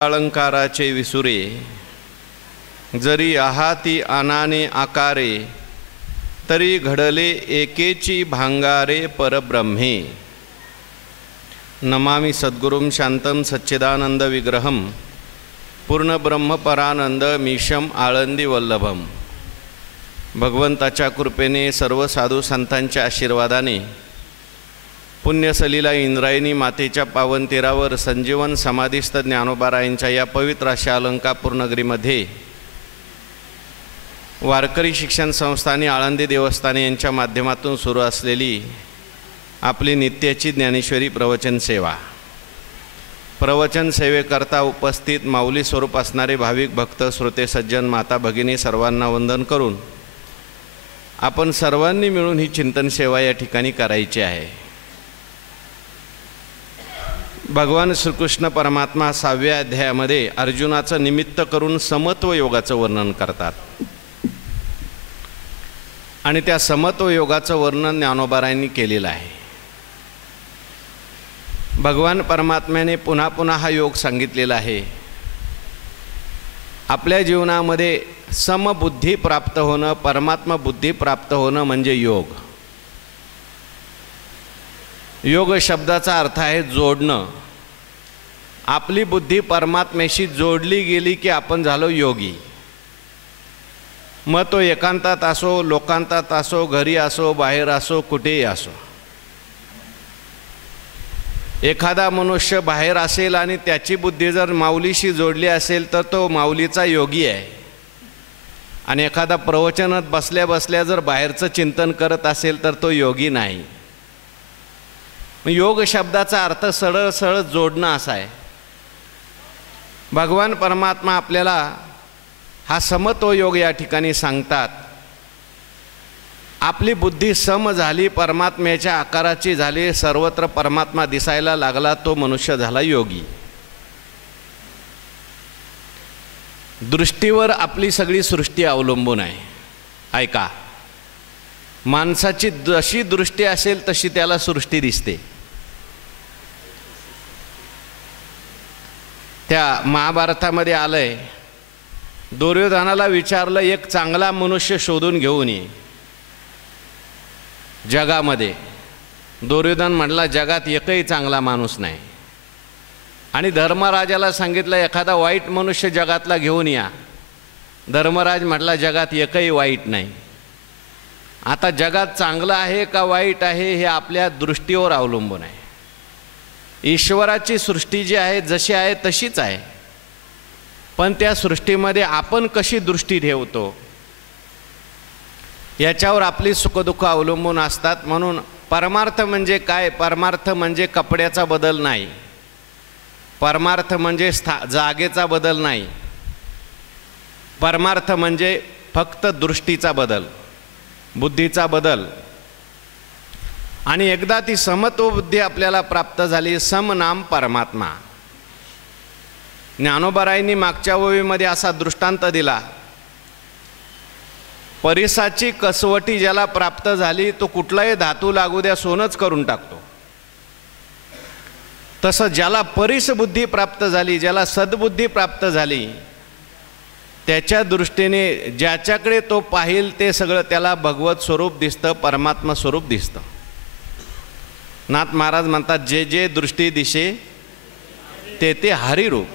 अलंकाराचे विसुरे जरी आहाती आनाने आकारे तरी घडले एकेची भांगारे परब्रह्मे। नमामि सद्गुरुं शांतं सच्चिदानंद विग्रहं पूर्णब्रह्मपरानंद मीशम आळंदी वल्लभम। भगवंताच्या कृपेने सर्व साधू संतांच्या आशीर्वादाने पुण्यसलीला इंद्रायणी मातेच्या पावन तीरावर संजीवन समाधीस्थ ज्ञानोबारायांच्या या पवित्र अशा अलंकापूर नगरीमध्ये वारकरी शिक्षण संस्थानी आळंदी देवस्थाने यांच्या माध्यमातून सुरू असलेली आपली नित्याची ज्ञानेश्वरी प्रवचन सेवा। प्रवचन सेवेकरता उपस्थित माऊली स्वरूप असणारे भाविक भक्त श्रोते सज्जन माता भगिनी सर्वांना वंदन करून आपण सर्वांनी मिळून ही चिंतन सेवा या ठिकाणी करायची आहे। भगवान श्रीकृष्ण परमात्मा 6व्या अध्यायामध्ये अर्जुनाचं निमित्त करून समत्व योगाचं वर्णन करतात आणि त्या समत्व योगाचं वर्णन ज्ञानोबारायांनी केलेलं आहे। भगवान परमात्म्याने पुन्हा पुन्हा हा योग सांगितलेला आहे। आपल्या जीवनामध्ये समबुद्धी प्राप्त होणं, परमात्मा बुद्धी प्राप्त होणं म्हणजे योग। योग शब्दाचा अर्थ आहे जोडणं। आपली बुद्धी परमात्म्याशी जोडली गेली की आपण झालो योगी। मग तो एकांतात असो, लोकांतात असो, घरी असो, बाहेर असो, कुठेही असो। एखादा मनुष्य बाहेर असेल आणि त्याची बुद्धी जर माऊलीशी जोडली असेल तर तो माऊलीचा योगी आहे, आणि एखादा प्रवचनात बसल्या बसल्या जर बाहेरचं चिंतन करत असेल तर तो योगी नाही। योग शब्दाचा अर्थ सरळ सरळ जोडणं असा आहे। भगवान परमात्मा आपल्याला हा समत्व योग या ठिकाणी सांगतात। आपली बुद्धी सम झाली, परमात्म्याच्या आकाराची झाली, सर्वत्र परमात्मा दिसायला लागला, तो मनुष्य झाला योगी। दृष्टीवर आपली सगळी सृष्टी अवलंबून आहे। ऐका, माणसाची जशी दृष्टी असेल तशी त्याला सृष्टी दिसते। त्या महाभारतामध्ये आलंय, दुर्योधनाला विचारलं एक चांगला मनुष्य शोधून घेऊन ये जगामध्ये। दुर्योधन म्हटला जगात एकही चांगला माणूस नाही। आणि धर्मराजाला सांगितलं एखादा वाईट मनुष्य जगातला घेऊन या। धर्मराज म्हटला जगात एकही वाईट नाही। आता जगात चांगलं आहे का वाईट आहे हे आपल्या दृष्टीवर अवलंबून आहे। ईश्वराची सृष्टी जी आहे जशी आहे तशीच आहे, पण त्या सृष्टीमध्ये आपण कशी दृष्टी ठेवतो याच्यावर आपली सुखदुःख अवलंबून असतात। म्हणून परमार्थ म्हणजे काय? परमार्थ म्हणजे कपड्याचा बदल नाही, परमार्थ म्हणजे जागेचा बदल नाही, परमार्थ म्हणजे फक्त दृष्टीचा बदल, बुद्धीचा बदल। आणि एकदा ती समत्व बुद्धी आपल्याला प्राप्त झाली, सम नाम परमात्मा। ज्ञानोबारायांनी मागच्या ओवीमध्ये असा दृष्टांत दिला, परिसाची कसवटी ज्याला प्राप्त झाली तो कुठलाही धातू लागू द्या सोनच करून टाकतो। तसं ज्याला परिसबुद्धी प्राप्त झाली, ज्याला सद्बुद्धी प्राप्त झाली, त्याच्या दृष्टीने ज्याच्याकडे तो पाहिल ते सगळं त्याला भगवत स्वरूप दिसतं, परमात्मा स्वरूप दिसतं। नाथ महाराज म्हणतात जे जे दृष्टी दिशे ते ते हरिरूप।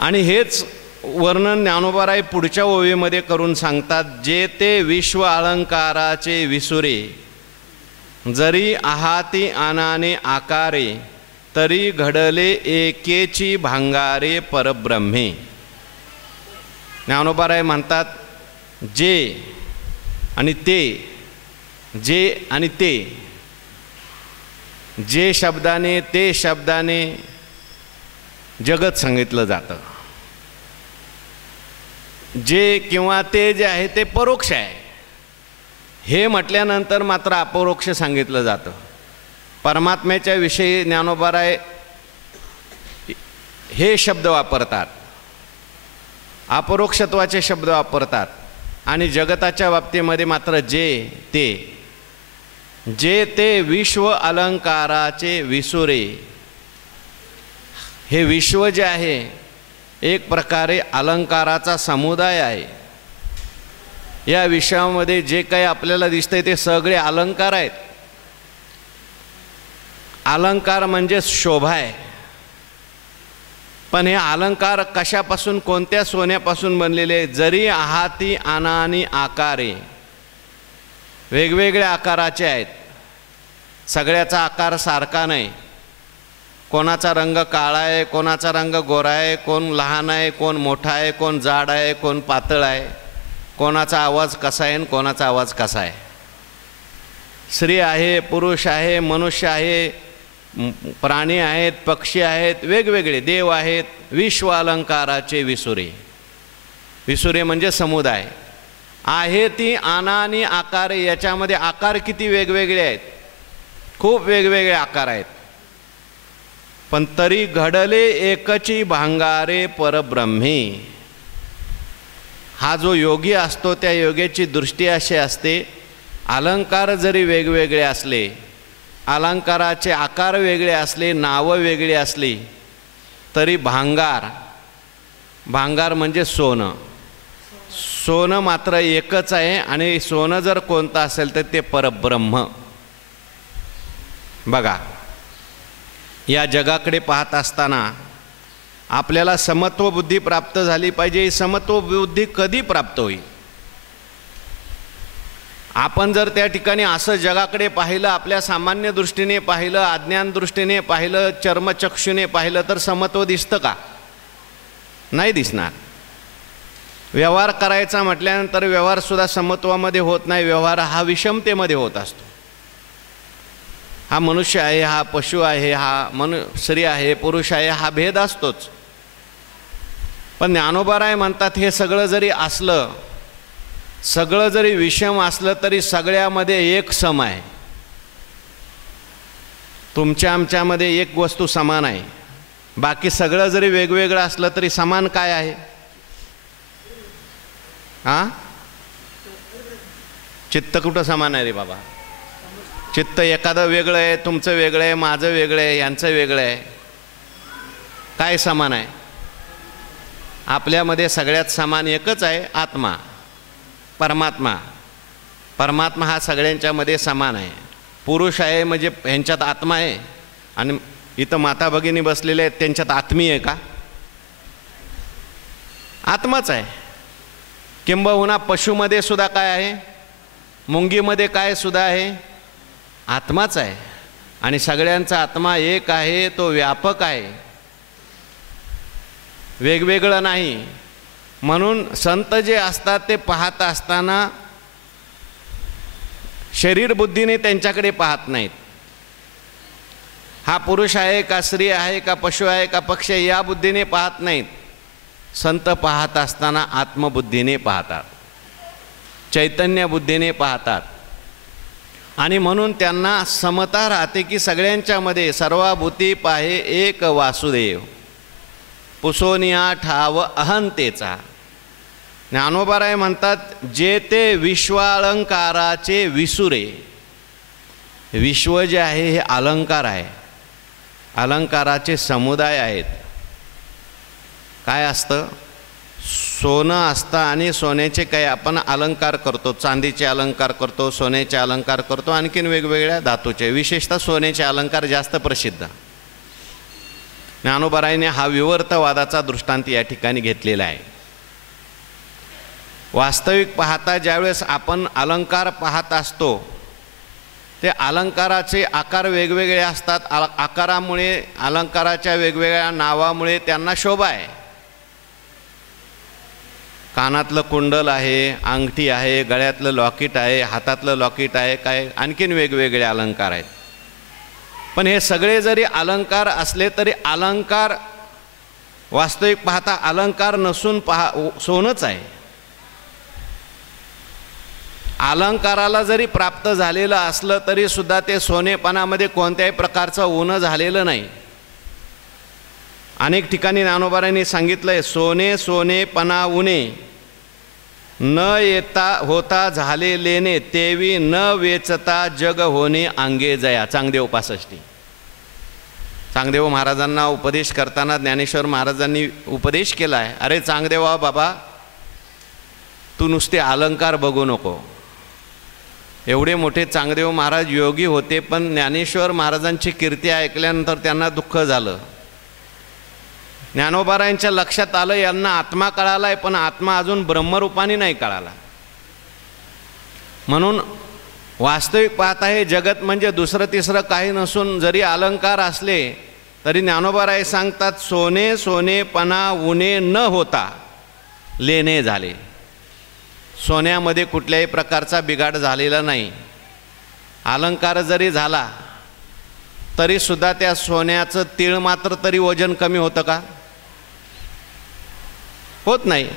आणि हेच वर्णन ज्ञानोबाराय पुढच्या ओवीमध्ये करून सांगतात, जे ते विश्व अलंकाराचे विसुरे जरी आहाती आनाने आकारे तरी घडले एकेची भांगारे परब्रह्मे। ज्ञानोबाराय म्हणतात जे आणि ते, जे आणि ते, जे शब्दाने ते शब्दाने जगत सांगितलं जातं। जे किंवा ते जे आहे ते परोक्ष आहे, हे म्हटल्यानंतर मात्र अपरोक्ष सांगितलं जातं। परमात्म्याच्या विषयी ज्ञानोबाराय हे शब्द वापरतात, अपरोक्षत्वाचे शब्द वापरतात। आणि जगताच्या बाबतीमध्ये मात्र जे ते विश्व अलंकाराचे विसुरे हे विश्व जे आहे एक प्रकारे अलंकाराचा समुदाय आहे। या विश्वामध्ये जे काही आपल्याला दिसतंय ते सगळे अलंकार आहेत। अलंकार म्हणजे शोभा आहे, पण हे अलंकार कशापासून, कोणत्या सोन्यापासून बनलेले? जरी आहाती अनानी आकारे, वेगवेगळ्या आकाराचे आहेत, सगळ्याचा आकार सारखा नाही। कोणाचा रंग काळा आहे, कोणाचा रंग गोरा आहे, कोण लहान आहे, कोण मोठा आहे, कोण जाड आहे, कोण पातळ आहे, कोणाचा आवाज कसा आहे आणि कोणाचा आवाज कसा आहे। स्त्री आहे, पुरुष आहे, मनुष्य आहे, प्राणी आहेत, पक्षी आहेत, वेगवेगळे देव आहेत। विश्व अलंकाराचे विसुरे, विसुरे म्हणजे समुदाय आहे। ती अनानी आकारे, याच्यामध्ये आकार किती वेगवेगळे आहेत, खूप वेगवेगळे आकार आहेत, पण तरी घडले एकची भांगारे परब्रह्मी। हा जो योगी असतो त्या योग्याची दृष्टी अशी असते, अलंकार जरी वेगवेगळे असले, अलंकाराचे आकार वेगळे असले, नावं वेगळी असली, तरी भांगार, भांगार म्हणजे सोनं, सोनं मात्र एकच आहे। आणि सोनं जर कोणतं असेल तर ते परब्रह्म। बघा, या जगाकडे पाहत असताना आपल्याला समत्व बुद्धी प्राप्त झाली पाहिजे। समत्व बुद्धी कधी प्राप्त होईल? आपण जर त्या ठिकाणी असं जगाकडे पाहिलं, आपल्या सामान्य दृष्टीने पाहिलं, अज्ञान दृष्टीने पाहिलं, चर्मचक्षुने पाहिलं, तर समत्व दिसतं का? नाही दिसणार। व्यवहार करायचा म्हटल्यानंतर व्यवहारसुद्धा समत्वामध्ये होत नाही, व्यवहार हा विषमतेमध्ये होत असतो। हा मनुष्य आहे, हा पशु आहे, हा स्त्री आहे, पुरुष आहे, हा भेद असतोच। पण ज्ञानोबाराय म्हणतात हे सगळं जरी असलं, सगळं जरी विषम असलं, तरी सगळ्यामध्ये एक सम आहे। तुमच्या आमच्यामध्ये एक वस्तू समान आहे, बाकी सगळं जरी वेगवेगळं असलं तरी समान काय आहे? हां, चित्त कुठं समान आहे रे बाबा? चित्त एखादं वेगळं आहे, तुमचं वेगळं आहे, माझं वेगळं आहे, यांचं वेगळं आहे, काय समान आहे? आपल्यामध्ये सगळ्यात समान एकच आहे, आत्मा, परमात्मा। परमात्मा हा सगळ्यांच्यामध्ये समान आहे। पुरुष आहे म्हणजे ह्यांच्यात आत्मा आहे, आणि इथं माता भगिनी बसलेले आहेत त्यांच्यात आत्मी आहे का? आत्माच आहे। किंबहुना पशुमध्ये सुद्धा काय आहे, मुंगीमध्ये काय सुद्धा आहे, आत्माच आहे। आणि सगळ्यांचा आत्मा एक आहे, तो व्यापक आहे, वेगवेगळं नाही। म्हणून संत जे असतात ते पाहत असताना शरीर बुद्धीने त्यांच्याकडे पाहत नाहीत। हा पुरुष आहे का, स्त्री आहे का, पशु आहे का, पक्षी आहे, या बुद्धीने पाहत नाहीत। संत पाहत असताना आत्मबुद्धीने पाहतात, चैतन्य बुद्धीने पाहतात। आणि म्हणून त्यांना समता राहते की सगळ्यांच्यामध्ये सर्वभूती पाहे एक वासुदेव, पुसोनिया ठाव अहंतेचा। ज्ञानोबाराय म्हणतात जे ते विश्वालंकाराचे विसुरे। विश्व जे आहे हे अलंकार आहे, अलंकाराचे समुदाय आहेत। काय असतं? सोनं असतं, आणि सोन्याचे काही आपण अलंकार करतो, चांदीचे अलंकार करतो, सोन्याचे अलंकार करतो, आणखीन वेगवेगळ्या धातूचे, विशेषतः सोन्याचे अलंकार जास्त प्रसिद्ध। ज्ञानोबारायने हा विवर्तवादाचा दृष्टांत या ठिकाणी घेतलेला आहे। वास्तविक पाहता ज्यावेळेस आपण अलंकार पाहत असतो, ते अलंकाराचे आकार वेगवेगळे असतात। आकारामुळे, अलंकाराच्या वेगवेगळ्या नावामुळे त्यांना शोभा आहे। कानातलं कुंडल आहे, अंगठी आहे, गळ्यातलं लॉकेट आहे, हातातलं लॉकेट आहे, काय आणखीन वेगवेगळे अलंकार आहेत। पण हे सगळे जरी अलंकार असले तरी अलंकार वास्तविक पाहता अलंकार नसून सोनंच आहे। अलंकाराला जरी प्राप्त झालेलं असलं तरी सुद्धा ते सोनेपणामध्ये कोणत्याही प्रकारचं उणं झालेलं नाही। अनेक ठिकाणी ज्ञानोबारांनी सांगितलंय, सोने सोनेपणा उणे न येता होता झाले लेणे, तेवी न वेचता जग होणे अंगे जया। चांगदेव 65। चांगदेव महाराजांना उपदेश करताना ज्ञानेश्वर महाराजांनी उपदेश केला आहे, अरे चांगदेवा बाबा, तू नुसते अलंकार बघू नको. एवढे मोठे चांगदेव महाराज योगी होते, पण ज्ञानेश्वर महाराजांची कीर्ती ऐकल्यानंतर त्यांना दुःख झालं. ज्ञानोबारायांच्या लक्षात आलं यांना आत्मा कळाला आहे, पण आत्मा अजून ब्रह्मरूपाने नाही कळाला. म्हणून वास्तविक पाहता हे जगत म्हणजे दुसरं तिसरं काही नसून जरी अलंकार असले तरी ज्ञानोबाराय सांगतात, सोने सोनेपणा उणे न होता लेणे झाले. सोन्यामध्ये कुठल्याही प्रकारचा बिघाड झालेला नाही. अलंकार जरी झाला तरीसुद्धा त्या सोन्याचं तीळ मात्र तरी वजन कमी होतं का? होत नाही.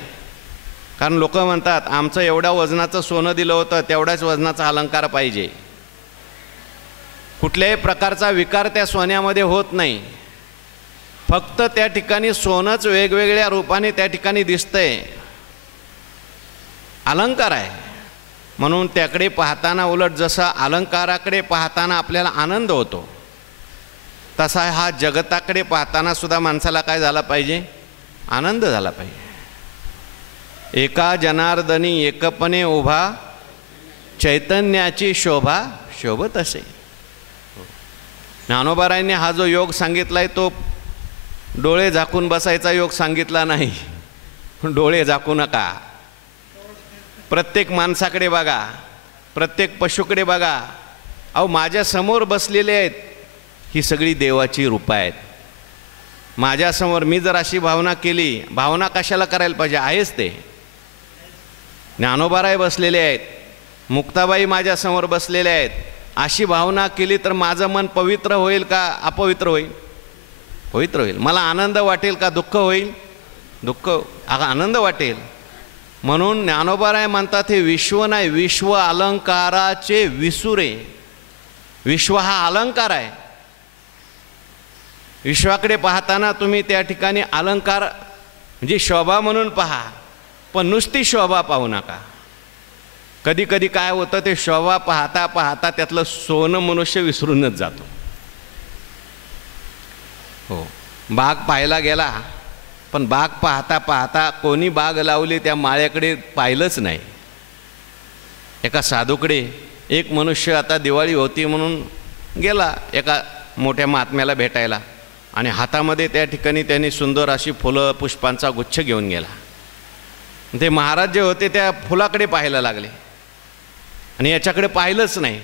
कारण लोक म्हणतात आमचं एवढ्या वजनाचं सोनं दिलं होतं, तेवढ्याच वजनाचा अलंकार पाहिजे. कुठल्याही प्रकारचा विकार त्या सोन्यामध्ये होत नाही. फक्त त्या ठिकाणी सोनंच वेगवेगळ्या रूपाने त्या ठिकाणी दिसतंय, अलंकार आहे. म्हणून त्याकडे पाहताना उलट जसा अलंकाराकडे पाहताना आपल्याला आनंद होतो, तसा हा जगताकडे पाहताना सुद्धा माणसाला काय झाला पाहिजे? आनंद झाला पाहिजे. एका जनार्दनी एकपणे उभा, चैतन्याची शोभा शोभत असे. ज्ञानोबारायांनी हा जो योग सांगितला आहे तो डोळे झाकून बसायचा योग सांगितला नाही. डोळे झाकू नका. प्रत्येक माणसाकडे बघा, प्रत्येक पशुकडे बघा. अहो माझ्यासमोर बसलेले आहेत, ही सगळी देवाची रूपं आहेत. माझ्यासमोर मी जर अशी भावना केली, भावना कशाला करायला पाहिजे? आहेच ते. ज्ञानोबाराय बसलेले आहेत, मुक्ताबाई माझ्यासमोर बसलेले आहेत. अशी भावना केली तर माझं मन पवित्र होईल का अपवित्र होईल? पवित्र होईल. मला आनंद वाटेल का दुःख होईल? दुःख, आनंद वाटेल. म्हणून ज्ञानोबाराय म्हणतात हे विश्व नाही, विश्व अलंकाराचे विसुरे. विश्व हा अलंकार आहे. विश्वाकडे पाहताना तुम्ही त्या ठिकाणी अलंकार म्हणजे शोभा म्हणून पहा, पण नुसती शोभा पाहू नका. कधी कधी काय होतं, ते शोभा पाहता पाहता त्यातलं सोनं मनुष्य विसरूनच जातो. हो, बाग पाहायला गेला, पण बाग पाहता पाहता कोणी बाग लावली त्या माळ्याकडे पाहिलंच नाही. एका साधूकडे एक मनुष्य, आता दिवाळी होती म्हणून गेला एका मोठ्या महात्म्याला भेटायला, आणि हातामध्ये त्या ठिकाणी त्यांनी सुंदर अशी फुलं पुष्पांचा गुच्छ घेऊन गेला. ते महाराज जे होते त्या फुलाकडे पाहायला लागले आणि याच्याकडे पाहिलंच नाही.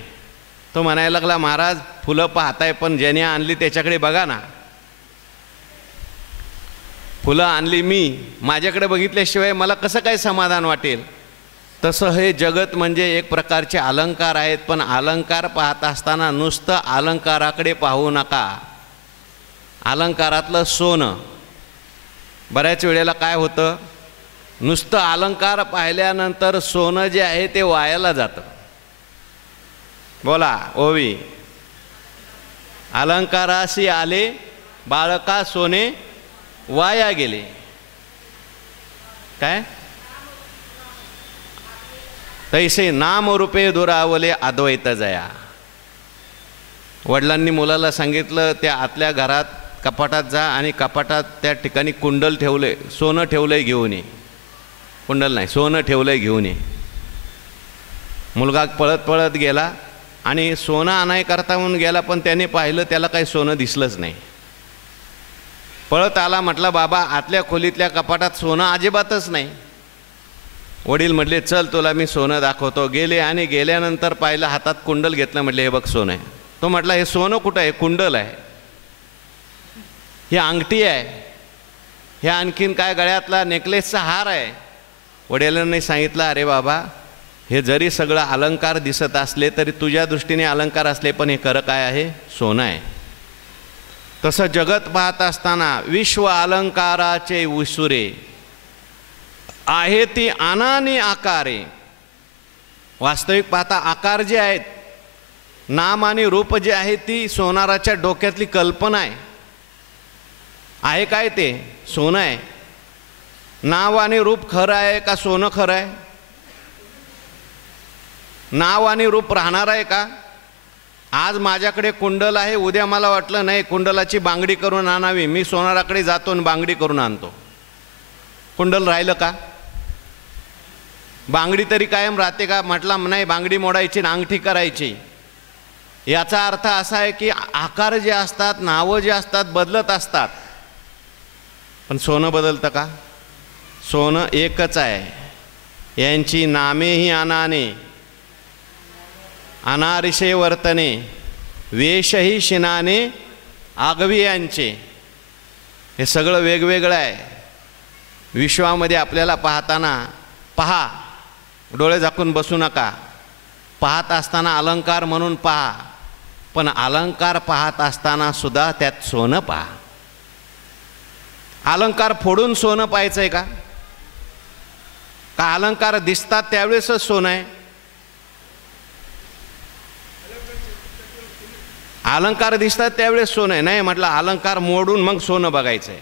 तो म्हणायला लागला, महाराज फुलं पाहताय पण ज्याने आणली त्याच्याकडे बघा ना. फुलं आणली मी, माझ्याकडे बघितल्याशिवाय मला कसं काय समाधान वाटेल? तसं हे जगत म्हणजे एक प्रकारचे अलंकार आहेत, पण अलंकार पाहत असताना नुसतं अलंकाराकडे पाहू नका. अलंकारातलं सोनं, बऱ्याच वेळेला काय होतं, नुसतं अलंकार पाहिल्यानंतर सोनं जे आहे ते वायाला जातं. बोला ओवी, अलंकाराशी आले बाळका सोने वाया गेले. काय? तैसे नाम रूपे दुरावले अद्वैत जया. वडिलांनी मुलाला सांगितलं, त्या आतल्या घरात कपाटात जा आणि कपाटात त्या ठिकाणी कुंडल ठेवले, सोनं ठेवलंय घेऊन ये. कुंडल नाही, सोनं ठेवलंय घेऊन ये. मुलगा पळत पळत गेला आणि सोनं आणाय करता म्हणून गेला, पण त्याने पाहिलं त्याला काही सोनं दिसलंच नाही. पळत आला, म्हटलं बाबा आतल्या खोलीतल्या कपाटात सोनं अजिबातच नाही. वडील म्हटले चल तुला मी सोनं दाखवतो. गेले आणि गेल्यानंतर पाहिलं, हातात कुंडल घेतलं, म्हटले हे बघ सोनं आहे. तो म्हटला हे सोनं कुठं आहे? कुंडल आहे, ही अंगठी आहे, हे आणखीन काय गळ्यातला नेकलेसचा हार आहे. वडिलांनी सांगितलं, अरे बाबा हे जरी सगळं अलंकार दिसत असले तरी तुझ्या दृष्टीने अलंकार असले, पण हे खरं काय आहे? सोनं आहे. तसं जगत पाहत असताना विश्व अलंकाराचे विसुरे आहे ती अनानी आकारे. वास्तविक पाहता आकार जे आहेत, नाम आणि रूप जे आहे, ती सोनाराच्या डोक्यातली कल्पना आहे. काय ते? सोनं आहे. नाव आणि रूप खरं आहे का सोनं खरं आहे? नाव आणि रूप राहणार आहे का? आज माझ्याकडे कुंडल आहे, उद्या मला वाटलं नाही कुंडलाची बांगडी करून आणावी, मी सोनाराकडे जातो आणि बांगडी करून आणतो. कुंडल राहिलं का? बांगडी तरी कायम राहते का? म्हटलं नाही, बांगडी मोडायची आणि अंगठी करायची. याचा अर्थ असा आहे की आकार जे असतात, नावं जे असतात बदलत असतात, पण सोनं बदलतं का? सोनं एकच आहे. यांची नामेही अनाने, अनारिषे वर्तने, वेशही शिनाने आगवी यांचे. हे सगळं वेगवेगळं आहे. विश्वामध्ये आपल्याला पाहताना पहा, डोळे झाकून बसू नका. पाहत असताना अलंकार म्हणून पहा, पण अलंकार पाहत असताना सुद्धा त्यात सोनं पहा. अलंकार फोडून सोनं पाहायचंय का? का अलंकार दिसतात त्यावेळेसच सोनं आहे? अलंकार दिसतात त्यावेळेस सोनं आहे. नाही म्हटलं अलंकार मोडून मग सोनं बघायचंय,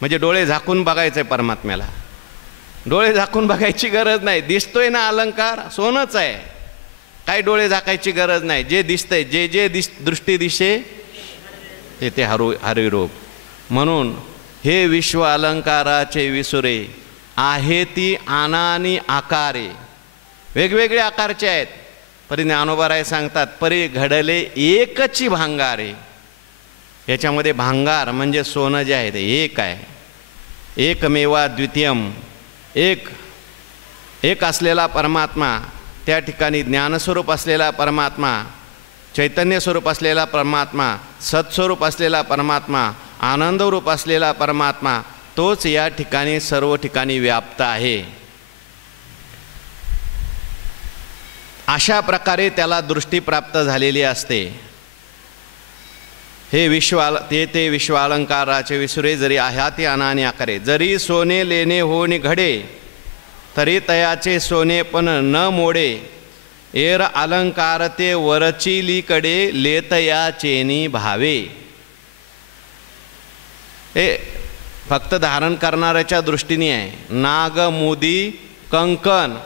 म्हणजे डोळे झाकून बघायचंय परमात्म्याला. डोळे झाकून बघायची गरज नाही. दिसतोय ना अलंकार, सोनंच आहे. काही डोळे झाकायची गरज नाही. जे दिसतंय, जे दृष्टी दिसे ते हरिरूप. म्हणून हे विश्व अलंकाराचे विसुरे आहे ती आनानी आकारे. वेगवेगळे आकारचे आहेत. परी ज्ञानोबाराय सांगतात, परी घडले एकची भांगारे. याच्यामध्ये भांगार म्हणजे सोनं जे आहे ते एक आहे. एकमेवा द्वितीयम. एक असलेला परमात्मा, त्या ठिकाणी ज्ञानस्वरूप असलेला परमात्मा, चैतन्य स्वरूप असलेला परमात्मा, सत्स्वरूप असलेला परमात्मा, आनंदरूप असलेला परमात्मा, तोच या ठिकाणी सर्व ठिकाणी व्याप्त आहे. अशा प्रकारे त्याला दृष्टी प्राप्त झालेली असते. हे ते विश्व अलंकाराचे विसुरे जरी आहाती अनानी आकारे. जरी सोने लेणे होणी घडे, तरी तयाचे सोने पण न मोडे. एर अलंकार ते वरचिलीकडे लेतया चेनी भावे. हे फक्त धारण करणाऱ्याच्या दृष्टीने आहे. नाग, मोदी, कंकण.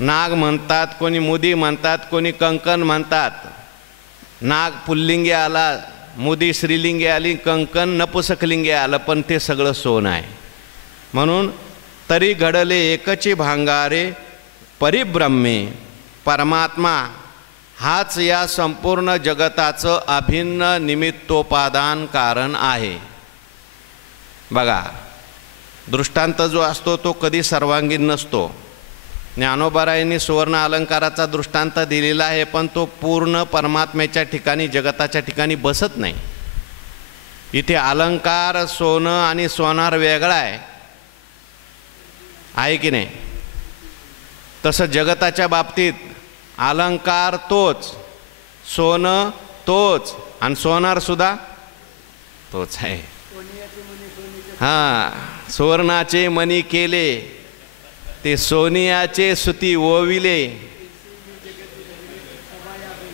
नाग म्हणतात, कोणी मोदी म्हणतात, कोणी कंकण म्हणतात. नाग पुल्लिंगे आला, मोदी स्त्रीलिंगे आली, कंकण नपुसकलिंगे आलं, पण ते सगळं सोन आहे. म्हणून तरी घडले एकची भांगारे परिब्रह्मे. परमात्मा हाच या संपूर्ण जगताचं अभिन्न निमित्तोपादान कारण आहे. बघा, दृष्टांत जो असतो तो कधी सर्वांगीण नसतो. ज्ञानोबारायांनी सुवर्ण अलंकाराचा दृष्टांत दिलेला आहे, पण तो पूर्ण परमात्म्याच्या ठिकाणी, जगताच्या ठिकाणी बसत नाही. इथे अलंकार, सोनं आणि सोनार वेगळा आहे की नाही? तसं जगताच्या बाबतीत अलंकार तोच, सोनं तोच आणि सोनार सुद्धा तोच आहे. हां, सुवर्णाचे मणी केले, ते सोनियाचे सुती ओविले,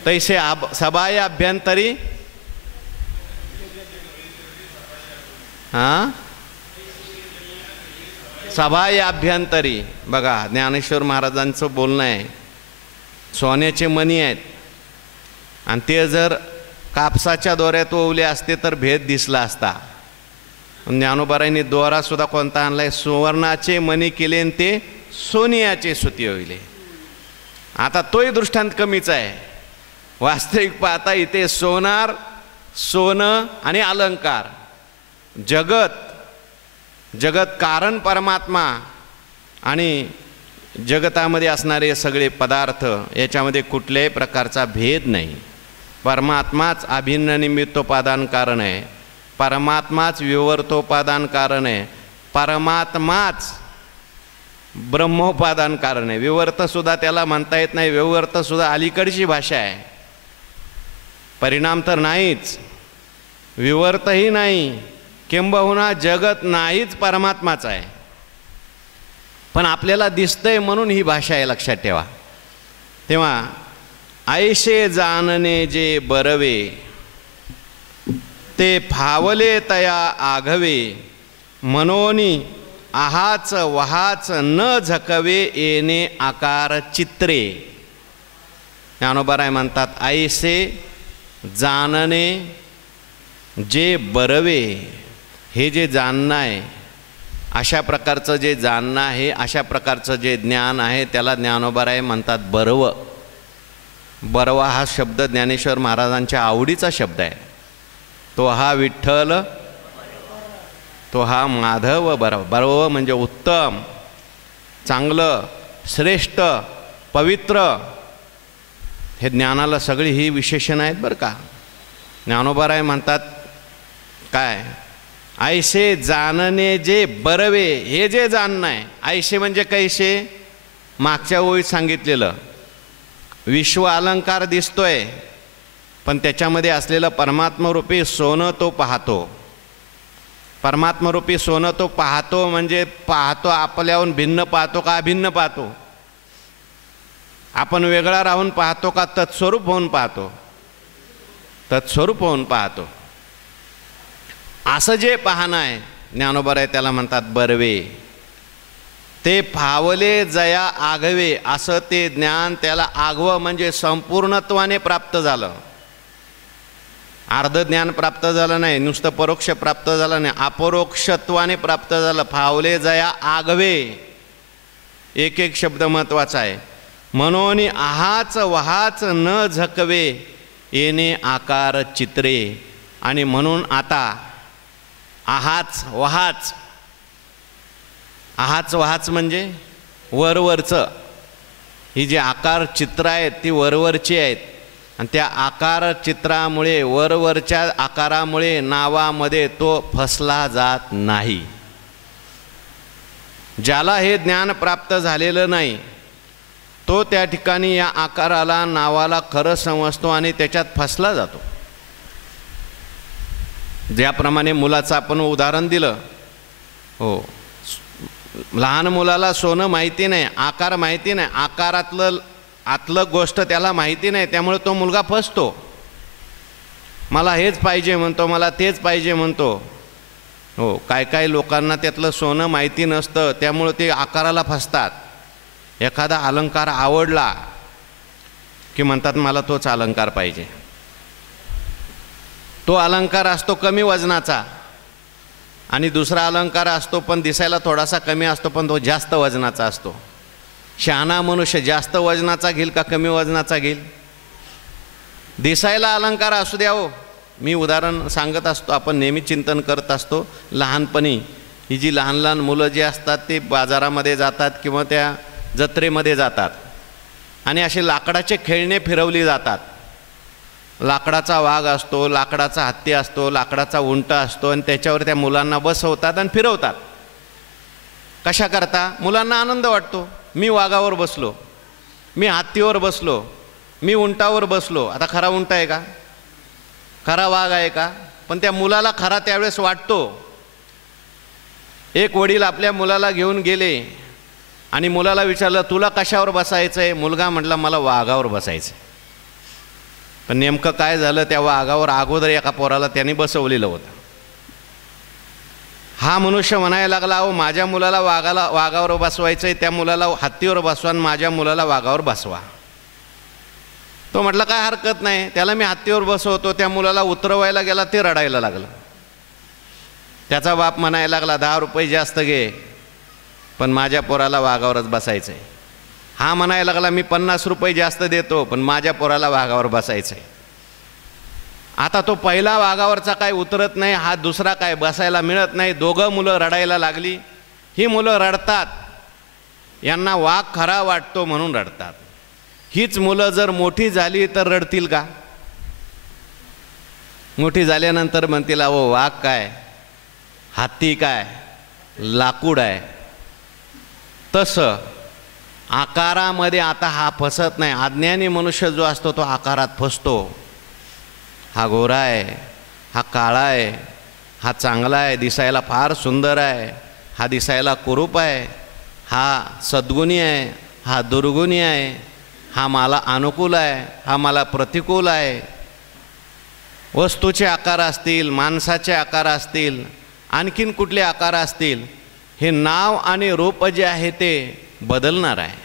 तैसे सबाय अभ्यंतरी. हां, सबाय अभ्यंतरी. बघा, ज्ञानेश्वर महाराजांचं बोलणं आहे. सोन्याचे मणी आहेत आणि ते जर कापसाच्या दोऱ्यात ओवले असते तर भेद दिसला असता. ज्ञानोबारायांनी दोरा सुद्धा कोणता आणलाय? सुवर्णाचे मणी केले आणि ते सोनियाचे सुती ओविले. आता तोही दृष्टांत कमीच आहे. वास्तविक पाहता इथे सोनार, सोनं आणि अलंकार, जगत कारण परमात्मा आणि जगतामध्ये असणारे सगळे पदार्थ, याच्यामध्ये कुठल्याही प्रकारचा भेद नाही. परमात्माच अभिन्न निमित्तोपादान कारण आहे. परमात्माच विवर्तोपादान कारण आहे. परमात्माच ब्रह्मोपादान कारण आहे. विवर्तसुद्धा त्याला म्हणता येत नाही. विवर्तसुद्धा अलीकडची भाषा आहे. परिणाम तर नाहीच, विवर्तही नाही, किंबहुना जगत नाहीच, परमात्माच आहे. पण आपल्याला दिसतंय म्हणून ही भाषा आहे, लक्षात ठेवा. तेव्हा ऐशे जानने जे बरवे, ते फावले तया आघवे. मनोनी आहाच वहाच न झकवे येणे आकार चित्रे. ज्ञानोबाराय म्हणतात, ऐसे जाणणे जे बरवे, हे जे जाणणं आहे, अशा प्रकारचं जे जाणणं आहे, अशा प्रकारचं जे ज्ञान आहे, त्याला ज्ञानोबाराय म्हणतात बरव. बरवा हा शब्द ज्ञानेश्वर महाराजांच्या आवडीचा शब्द आहे. तो हा विठ्ठल, तो हा माधव. बरव, बरव म्हणजे उत्तम, चांगलं, श्रेष्ठ, पवित्र. हे ज्ञानाला सगळी ही विशेषणं आहेत बरं का. ज्ञानोबाराय म्हणतात काय, ऐसे जाणणे जे बरवे, हे जे जाणणं आहे. ऐसे म्हणजे कैसे, मागच्या ओळीत सांगितलेलं विश्व अलंकार दिसतोय, पण त्याच्यामध्ये असलेलं परमात्मरूपी सोनं तो पाहतो. परमात्मरूपी सोनं तो पाहतो म्हणजे पाहतो आपल्याहून भिन्न पाहतो का अभिन्न पाहतो? आपण वेगळा राहून पाहतो का तत्स्वरूप होऊन पाहतो? तत्स्वरूप होऊन पाहतो. असं जे पाहणं आहे ज्ञानोबाराय त्याला म्हणतात बरवे. ते फावले जया आगवे, असं ते ज्ञान त्याला आगवं म्हणजे संपूर्णत्वाने प्राप्त झालं. अर्ध ज्ञान प्राप्त झालं नाही, नुसतं परोक्ष प्राप्त झालं नाही, अपरोक्षत्वाने प्राप्त झालं. फावले जया आगवे, एक एक शब्द महत्त्वाचा आहे. म्हणून आहाच वहाच न झकवे, येणे आकार चित्रे. आणि म्हणून आता आहाच वहाच, आहाच वहाच म्हणजे वरवरचं. ही जी आकार चित्र आहेत ती वरवरची आहेत, आणि त्या आकार चित्रामुळे, वरवरच्या आकारामुळे नावामध्ये तो फसला जात नाही. ज्याला हे ज्ञान प्राप्त झालेलं नाही तो त्या ठिकाणी या आकाराला, नावाला खरं समजतो आणि त्याच्यात फसला जातो. ज्याप्रमाणे मुलाचं आपण उदाहरण दिलं, हो, लहान मुलाला सोनं माहिती नाही, आकार माहिती नाही, आकारातलं आतलं गोष्ट त्याला माहिती नाही, त्यामुळे तो मुलगा फसतो. मला हेच पाहिजे म्हणतो, मला तेच पाहिजे म्हणतो. हो, काय काय लोकांना त्यातलं सोनं माहिती नसतं, त्यामुळे ते आकाराला फसतात. एखादा अलंकार आवडला की म्हणतात मला तोच अलंकार पाहिजे. तो अलंकार असतो कमी वजनाचा, आणि दुसरा अलंकार असतो पण दिसायला थोडासा कमी असतो, पण तो जास्त वजनाचा असतो. शहाणा मनुष्य जास्त वजनाचा घेईल का कमी वजनाचा घेईल? दिसायला अलंकार असू द्या हो. मी उदाहरण सांगत असतो, आपण नेहमी चिंतन करत असतो. लहानपणी ही जी लहान लहान मुलं जी असतात ते बाजारामध्ये जातात किंवा त्या जत्रेमध्ये जातात, आणि असे लाकडाचे खेळणे फिरवली जातात. लाकडाचा वाघ असतो, लाकडाचा हत्ती असतो, लाकडाचा उंट असतो, आणि त्याच्यावर त्या मुलांना बसवतात आणि फिरवतात. कशा करता? मुलांना आनंद वाटतो. मी वाघावर बसलो, मी हत्तीवर बसलो, मी उंटावर बसलो. आता खरा उंट आहे का? खरा वाघ आहे का? पण त्या मुलाला खरा त्यावेळेस वाटतो. एक वडील आपल्या मुलाला घेऊन गेले आणि मुलाला विचारलं तुला कशावर बसायचं आहे? मुलगा म्हटला मला वाघावर बसायचं आहे. पण नेमकं काय झालं, त्या वाघावर अगोदर एका पोराला त्याने बसवलेलं होतं. हा मनुष्य म्हणायला लागला, अहो माझ्या मुलाला वाघावर बसवायचं आहे, त्या मुलाला हत्तीवर बसवा आणि माझ्या मुलाला वाघावर बसवा. तो म्हटला काय हरकत नाही, त्याला मी हत्तीवर बसवतो. त्या मुलाला उतरवायला गेला, ते रडायला लागलं. त्याचा बाप म्हणायला लागला 10 रुपये जास्त घे, पण माझ्या पोराला वाघावरच बसायचं आहे. हा म्हणायला लागला मी 50 रुपये जास्त देतो, पण माझ्या पोराला वाघावर बसायचं आहे. आता तो पहिला वाघावरचा काय उतरत नाही, हा दुसरा काय बसायला मिळत नाही. दोघं मुलं रडायला लागली. ही मुलं रडतात, यांना वाघ खरा वाटतो म्हणून रडतात. हीच मुलं जर मोठी झाली तर रडतील का? मोठी झाल्यानंतर म्हणतील अहो वाघ काय, हत्ती काय, लाकूड आहे. तसं आकारामध्ये आता हा फसत नाही. अज्ञानी मनुष्य जो असतो तो आकारात फसतो. हा गोरा आहे, हा काळा आहे, हा चांगला आहे, दिसायला फार सुंदर आहे, हा दिसायला कुरूप आहे, हा सद्गुणी आहे, हा दुर्गुणी आहे, हा मला अनुकूल आहे, हा मला प्रतिकूल आहे. वस्तूचे आकार असतील, माणसाचे आकार असतील, आणखीन कुठले आकार असतील, हे नाव आणि रूप जे आहे ते बदलणार आहे.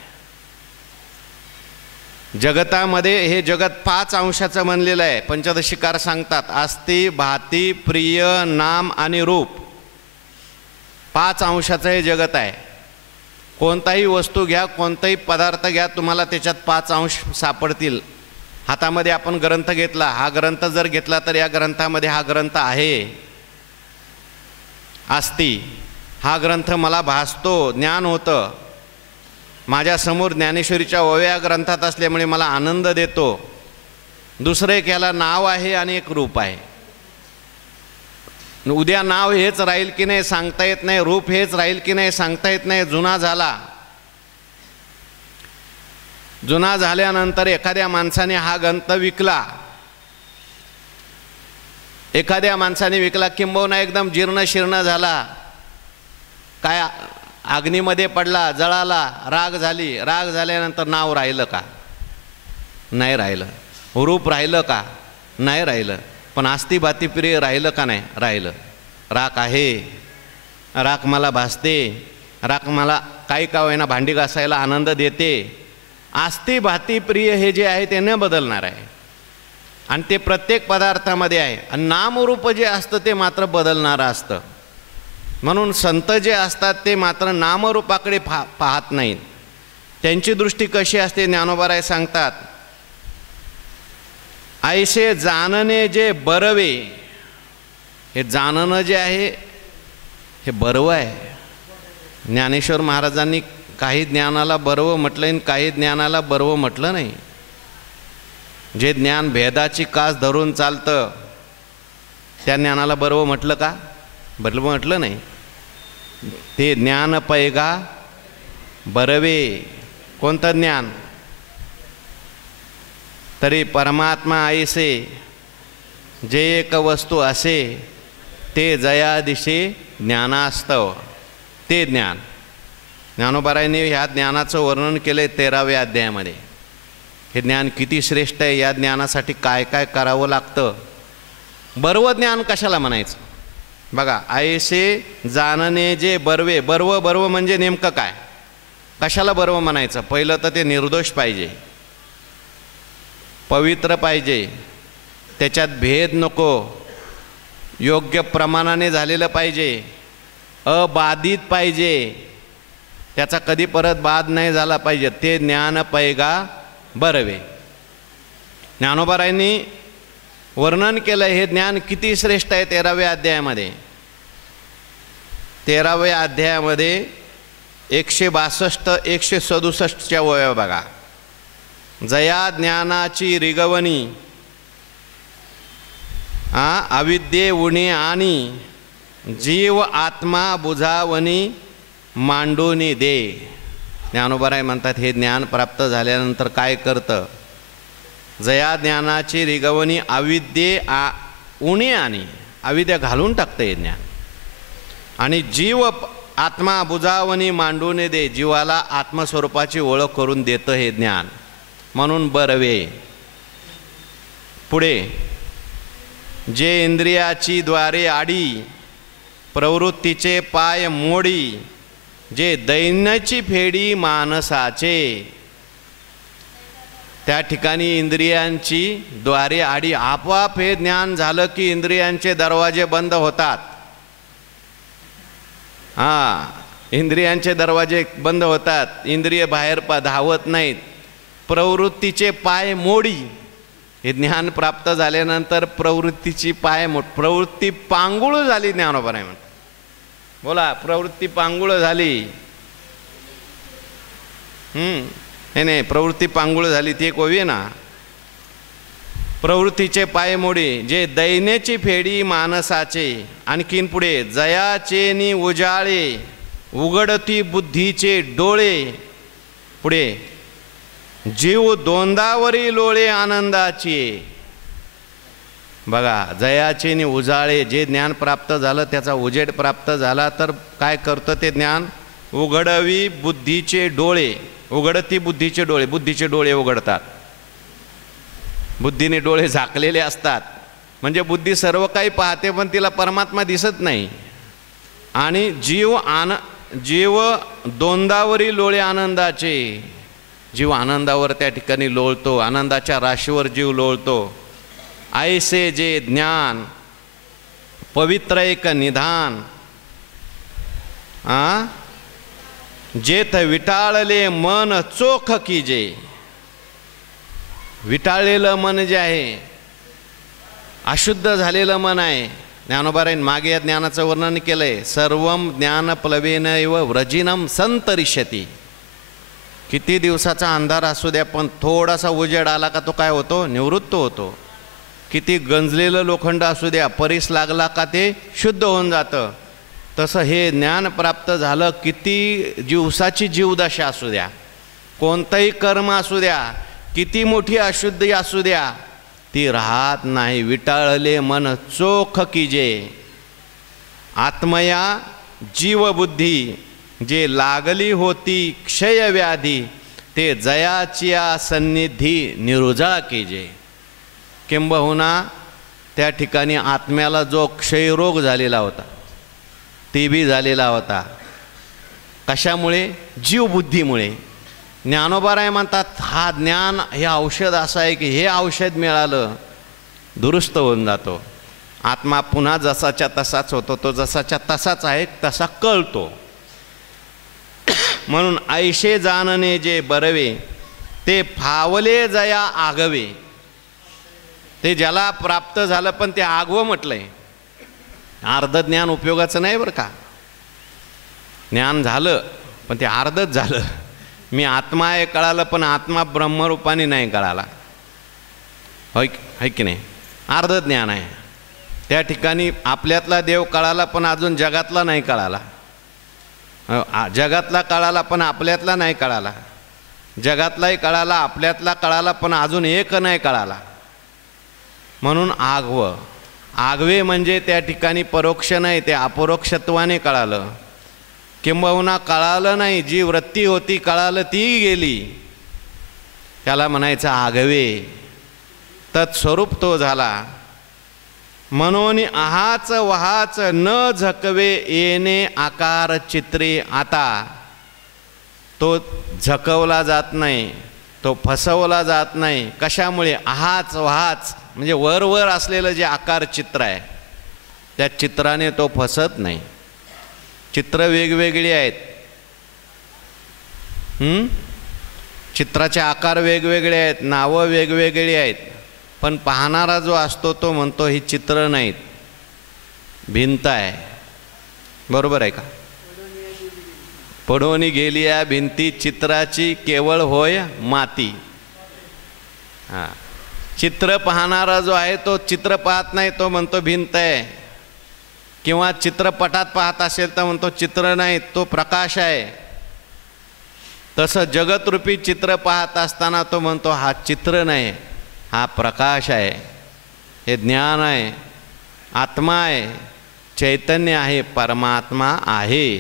जगतामध्ये हे जगत 5 अंशाचं बनलेलं आहे. पंचदशीकार सांगतात अस्ति, भाती, प्रिय, नाम आणि रूप. 5 अंशाचं हे जगत आहे. कोणताही वस्तू घ्या, कोणताही पदार्थ घ्या, तुम्हाला त्याच्यात 5 अंश सापडतील. हातामध्ये आपण ग्रंथ घेतला, हा ग्रंथ जर घेतला तर या ग्रंथामध्ये हा ग्रंथ आहे अस्ति. हा ग्रंथ मला भासतो, ज्ञान होतं. माझ्यासमोर ज्ञानेश्वरीच्या ओव्या ग्रंथात असल्यामुळे मला आनंद देतो. दुसरं एक याला नाव आहे आणि एक रूप आहे. उद्या नाव हेच राहील की नाही सांगता येत नाही, रूप हेच राहील की नाही सांगता येत नाही. जुना झाला, जुना झाल्यानंतर एखाद्या माणसाने हा ग्रंथ विकला, एखाद्या माणसाने विकला, किंबहुना एकदम जीर्ण शीर्ण झाला, काय अग्नीमध्ये पडला, जळाला, राग झाली. राग झाल्यानंतर नाव राहिलं का? नाही राहिलं. रूप राहिलं का? नाही राहिलं. पण अस्ति, भाती, प्रिय राहिलं का? नाही राहिलं. राख आहे, राख मला भासते, राख मला काही का होईना भांडी घासायला आनंद देते. अस्ति, भाती, प्रिय हे जे आहे ते न बदलणार आहे आणि ते प्रत्येक पदार्थामध्ये आहे. आणि नामरूप जे असतं ते मात्र बदलणारं असतं. म्हणून संत जे असतात ते मात्र नामरूपाकडे पाहत नाहीत. त्यांची दृष्टी कशी असते? ज्ञानोबाराय सांगतात ऐसे जानने जे बरवे. हे जानणं जे आहे हे बरवं आहे. ज्ञानेश्वर महाराजांनी काही ज्ञानाला बरवं म्हटलं आणि काही ज्ञानाला बरवं म्हटलं नाही. जे ज्ञान भेदाची कास धरून चालतं त्या ज्ञानाला बरवं म्हटलं का? बरवं म्हटलं नाही. ते ज्ञान पैगा बरवे. कोणतं ज्ञान? तरी परमात्मा ऐसे जे एक वस्तू असे ते जया दिशे ज्ञानास्तव. ते ज्ञान ज्ञानोबारायांनी ह्या ज्ञानाचं वर्णन केलं आहे 13व्या अध्यायामध्ये. हे ज्ञान किती श्रेष्ठ आहे, या ज्ञानासाठी काय काय करावं लागतं. बर्व ज्ञान कशाला म्हणायचं? बघा, ऐसे जानने जे बर्वे. बर्व म्हणजे नेमकं काय? कशाला बर्व म्हणायचं? पहिलं तर ते निर्दोष पाहिजे, पवित्र पाहिजे, त्याच्यात भेद नको, योग्य प्रमाणाने झालेलं पाहिजे, अबाधित पाहिजे, त्याचा कधी परत बाध नाही झाला पाहिजे. ते ज्ञान पैगा बरवे. ज्ञानोबारायांनी वर्णन केलं हे ज्ञान किती श्रेष्ठ आहे 13व्या अध्यायामध्ये. 13व्या अध्यायामध्ये 162 167 ओव्या बघा. जया ज्ञानाची रिगवणी अविद्ये उणे आणि जीव आत्मा बुझावणी मांडूनी दे. ज्ञानोबाराय म्हणतात हे ज्ञान प्राप्त झाल्यानंतर काय करतं? जया ज्ञानाची रिगवणी अविद्ये उणे आणि अविद्या घालून टाकतं हे ज्ञान. आणि जीव आत्मा बुजावणी मांडून दे. जीवाला आत्मस्वरूपाची ओळख करून देतं हे ज्ञान. म्हणून बरवे. पुढे जे इंद्रियाची द्वारे आडी प्रवृत्तीचे पाय मोडी जे दैन्याची फेडी मानसाचे. त्या ठिकाणी इंद्रियांची द्वारे आडी. आपोआप हे ज्ञान झालं की इंद्रियांचे दरवाजे बंद होतात. इंद्रियांचे दरवाजे बंद होतात, इंद्रिय बाहेर धावत नाहीत. प्रवृत्तीचे पाय मोडी. हे ज्ञान प्राप्त झाल्यानंतर प्रवृत्तीची पाय प्रवृत्ती पांगुळ झाली. ज्ञानोबाराय म्हणतात बोला, प्रवृत्ती पांगुळ झाली. नाही, प्रवृत्ती पांगुळ झाली ती एक ओवी आहे ना. प्रवृत्तीचे पाय मोडी जे दैन्याची फेडी मानसाचे. आणखीन पुढे जयाचे नि उजाळे उघडती बुद्धीचे डोळे. पुढे जीव दोंदावरी लोळे आनंदाची. बघा, जयाचे नि उजाळे. जे ज्ञान प्राप्त झालं त्याचा उजेड प्राप्त झाला तर काय करतं ते ज्ञान? उघडवी बुद्धीचे डोळे. उघडती बुद्धीचे डोळे. बुद्धीचे डोळे उघडतात. बुद्धीने डोळे झाकलेले असतात म्हणजे बुद्धी सर्व काही पाहते पण तिला परमात्मा दिसत नाही. आणि जीव दोंदावरी लोळे आनंदाचे. जीव आनंदावर त्या ठिकाणी लोळतो, आनंदाच्या राशीवर जीव लोळतो. ऐसे जे ज्ञान पवित्र एक निधान, जेथ विटाळले मन चोख कीजे. विटाळलेलं मन जे आहे, अशुद्ध झालेलं मन आहे. ज्ञानोबारायन मागे या ज्ञानाचं वर्णन केलंय. सर्वम ज्ञान प्लवेनैव व्रजिनम संतरिष्यती. किती दिवसाचा अंधार असू द्या, पण थोडासा उजेड आला का तो काय होतो? निवृत्त होतो. किती गंजलेलं लोखंड असू द्या, परीस लागला का ते शुद्ध होऊन जातं. तसं हे ज्ञान प्राप्त झालं, किती दिवसाची जीवदशा असू द्या, कोणतंही कर्म असू द्या, किती मोठी अशुद्धी असू द्या, ती राहत नाही. विटाळले मन चोख कीजे. आत्मया जीवबुद्धी जे लागली होती क्षयव्याधी, ते जयाचिया सन्निधी निरुजा कीजे. किंबहुना त्या ठिकाणी आत्म्याला जो क्षयरोग झालेला होता, टीबी झालेला होता, कशामुळे? जीवबुद्धीमुळे. ज्ञानोबाराय म्हणतात हा ज्ञान हे औषध असं आहे की हे औषध मिळालं दुरुस्त होऊन जातो. आत्मा पुन्हा जसाच्या तसाच होतो, तो जसाच्या तसाच आहे, तसा कळतो. म्हणून ऐशे जानने जे बरवे, ते फावले जया आगवे. ते ज्याला प्राप्त झालं पण ते आगवं म्हटलंय. अर्ध ज्ञान उपयोगाचं नाही बरं का. ज्ञान झालं पण ते अर्धच झालं. मी आत्मा आहे कळालं, पण आत्मा ब्रह्मरूपाने नाही कळाला. होय की नाही? अर्ध ज्ञान आहे. त्या ठिकाणी आपल्यातला देव कळाला पण अजून जगातला नाही कळाला. जगातला कळाला पण आपल्यातला नाही कळाला. जगातलाही कळाला, आपल्यातला कळाला, पण अजून एक नाही कळाला. म्हणून आगवं. आगवे म्हणजे त्या ठिकाणी परोक्ष नाही, ते अपरोक्षत्वाने कळालं. किंबहुना कळालं नाही, जी वृत्ती होती कळालं ती गेली, त्याला म्हणायचं आगवे. तत्स्वरूप तो झाला. म्हणून आहाच वहाच न झकवे येणे आकार चित्रे. आता तो झकवला जात नाही, तो फसवला जात नाही. कशामुळे? आहाच वहाच म्हणजे वर वर असलेलं जे आकार चित्र आहे, त्या चित्राने तो फसत नाही. चित्र वेगवेगळी आहेत. चित्राचे आकार वेगवेगळे आहेत, नावं वेगवेगळी आहेत, पण पाहणारा जो असतो तो म्हणतो ही चित्र नाहीत, भिंत आहे. बरोबर आहे का? पडोनी गेली या भिंती चित्राची, केवळ होय माती. हां, चित्र पाहणारा जो आहे तो चित्र पाहत नाही, तो म्हणतो भिंत आहे. किंवा चित्रपटात पाहत असेल तर म्हणतो चित्र नाही, तो प्रकाश आहे. तसं जगतरूपी चित्र पाहत असताना तो म्हणतो हा चित्र नाही, हा प्रकाश आहे, हे ज्ञान आहे, आत्मा आहे, चैतन्य आहे, परमात्मा आहे.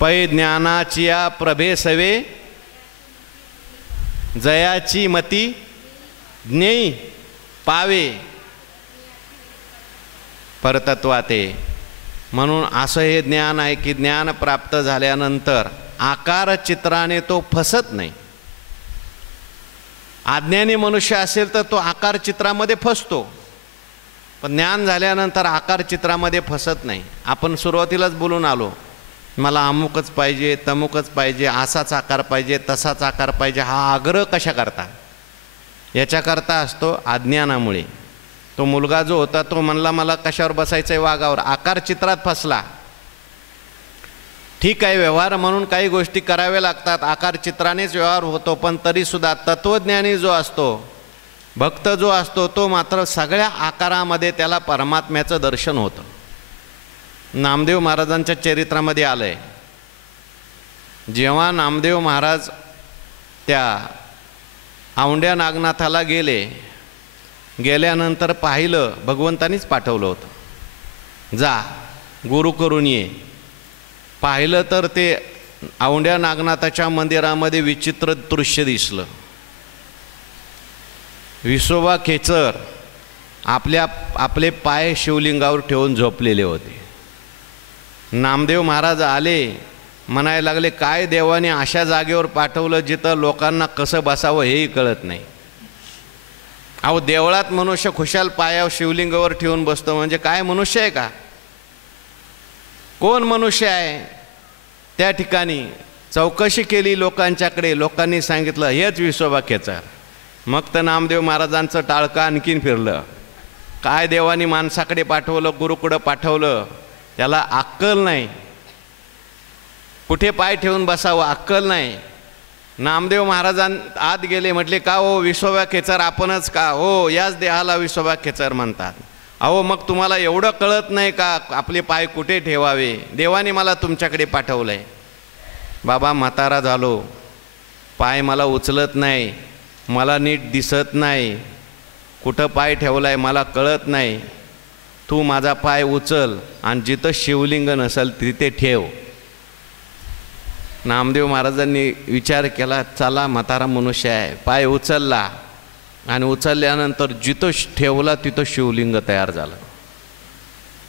पै ज्ञानाची या प्रभे सवे, जयाची मती ज्ञेई पावे परतत्वाते. म्हणून असं हे ज्ञान आहे की ज्ञान प्राप्त झाल्यानंतर आकार चित्राने तो फसत नाही. अज्ञानी मनुष्य असेल तर तो आकार चित्रामध्ये फसतो, पण ज्ञान झाल्यानंतर आकार चित्रामध्ये फसत नाही. आपण सुरुवातीलाच बोलून आलो, मला अमुकच पाहिजे, तमुकच पाहिजे, असाच आकार पाहिजे, तसाच आकार पाहिजे. हा आग्रह कशा करता? याच्याकरता असतो अज्ञानामुळे. तो मुलगा जो होता तो म्हणला मला कशावर बसायचं आहे? वाघावर. आकार चित्रात फसला. ठीक आहे, व्यवहार म्हणून काही गोष्टी कराव्या लागतात, आकार चित्रानेच व्यवहार होतो, पण तरीसुद्धा तत्त्वज्ञानी जो असतो, भक्त जो असतो, तो मात्र सगळ्या आकारामध्ये त्याला परमात्म्याचं दर्शन होतं. नामदेव महाराजांच्या चरित्रामध्ये आलं आहे, जेव्हा नामदेव महाराज त्या औंड्या नागनाथाला गेल्यानंतर पाहिलं, भगवंतानीच पाठवलं होतं, जा गुरु करून ये. पाहिलं तर ते औंड्या नागनाथाच्या मंदिरामध्ये विचित्र दृश्य दिसलं. विसोबा खेचर आपले पाय शिवलिंगावर ठेवून झोपलेले होते. नामदेव महाराज आले, म्हणायला लागले काय देवाने अशा जागेवर पाठवलं जिथं लोकांना कसं बसावं हेही कळत नाही. अहो देवळात मनुष्य खुशाल पायावर शिवलिंगावर ठेवून बसतो म्हणजे काय मनुष्य आहे का? कोण मनुष्य आहे? त्या ठिकाणी चौकशी केली लोकांच्याकडे, लोकांनी सांगितलं हेच विसोबा खेचर. मग तर नामदेव महाराजांचं टाळकं आणखीन फिरलं. काय देवानी माणसाकडे पाठवलं, गुरुकडं पाठवलं, त्याला अक्कल नाही, कुठे पाय ठेवून बसावं अक्कल नाही. नामदेव महाराजां आत गेले, म्हटले का हो विसोबा खेचर आपणच का? हो याच देहाला विसोबा खेचर म्हणतात. अहो मग तुम्हाला एवढं कळत नाही का आपले पाय कुठे ठेवावे? देवाने मला तुमच्याकडे पाठवलं आहे. बाबा म्हातारा झालो, पाय मला उचलत नाही, मला नीट दिसत नाही, कुठं पाय ठेवला आहे मला कळत नाही. तू माझा पाय उचल आणि जिथं शिवलिंग नसेल तिथे ठेव. नामदेव महाराजांनी विचार केला, चला म्हातारा मनुष्य आहे, पाय उचलला आणि उचलल्यानंतर जिथं ठेवला तिथं शिवलिंग तयार झालं.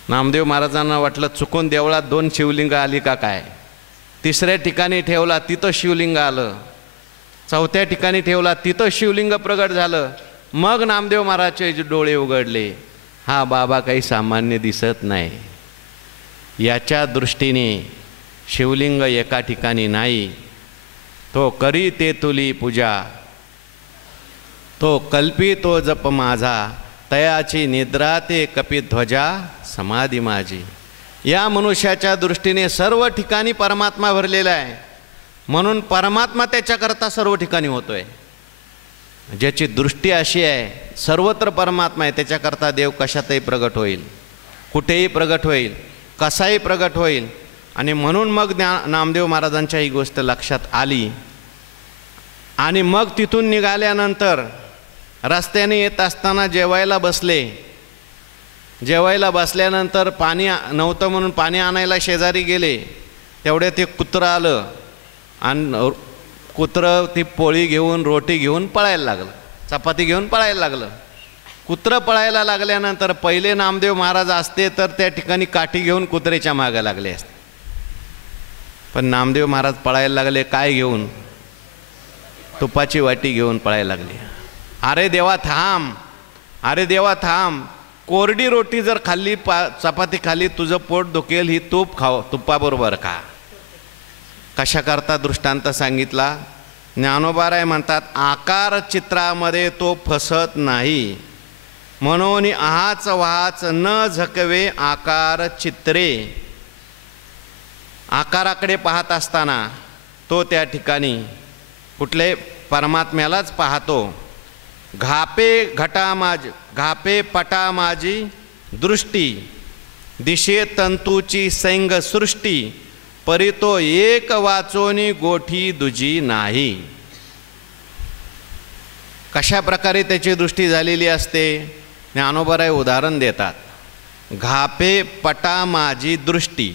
नामदेव महाराजांना वाटलं चुकून देवळात 2 शिवलिंग आली का काय. तिसऱ्या ठिकाणी ठेवला तिथं शिवलिंग आलं, चौथ्या ठिकाणी ठेवला तिथं शिवलिंग प्रगट झालं. मग नामदेव महाराजचे डोळे उघडले, हा बाबा काही सामान्य दिसत नाही, याच्या दृष्टीने शिवलिंग एका ठिकाणी नाही, तो करी ते तुली पूजा, तो कल्पी तो जप माझा, तयाची निद्रा ते कपिध्वजा समाधी माझी. या मनुष्याच्या दृष्टीने सर्व ठिकाणी परमात्मा भरलेला आहे, म्हणून परमात्मा त्याच्याकरता सर्व ठिकाणी होतोय. ज्याची दृष्टी अशी आहे सर्वत्र परमात्मा आहे, त्याच्याकरता देव कशातही प्रगट होईल, कुठेही प्रगट होईल, कसाही प्रगट होईल. आणि म्हणून मग नामदेव महाराजांच्या ही गोष्ट लक्षात आली. आणि मग तिथून निघाल्यानंतर रस्त्याने येत असताना जेवायला बसले. जेवायला बसल्यानंतर पाणी नव्हतं म्हणून पाणी आणायला शेजारी गेले. तेवढे ते कुत्रं आलं आणि कुत्रं ती पोळी घेऊन रोटी घेऊन पळायला लागलं, चपाती घेऊन पळायला लागलं. कुत्रं पळायला लागल्यानंतर पहिले नामदेव महाराज असते तर त्या ठिकाणी काठी घेऊन कुत्रेच्या मागे लागले असते, पण नामदेव महाराज पळायला लागले काय घेऊन? तुपाची वाटी घेऊन पळायला लागले. अरे देवा थांब, अरे देवा थांब, कोरडी रोटी जर खाल्ली, चपाती खाल्ली, तुझं पोट दुखेल, ही तूप खाव, तुपाबरोबर खा. कशा करता दृष्टांत सांगितला? ज्ञानोबाराय म्हणतात आकार चित्रामध्ये तो फसत नाही, म्हणून आहाच वाच न झकवे आकार चित्रे. आकाराकडे पाहत असताना तो त्या ठिकाणी कुठले परमात्म्यालाच पाहतो. घापे पटा माझी दृष्टी, दिशे तंतूची सैंग सृष्टी, परी तो एक वाचोनी गोठी दुजी नाही. कशा प्रकारे त्याची दृष्टी झालेली असते? ज्ञानोबाराय उदाहरण देतात. घापे पटा माझी दृष्टी,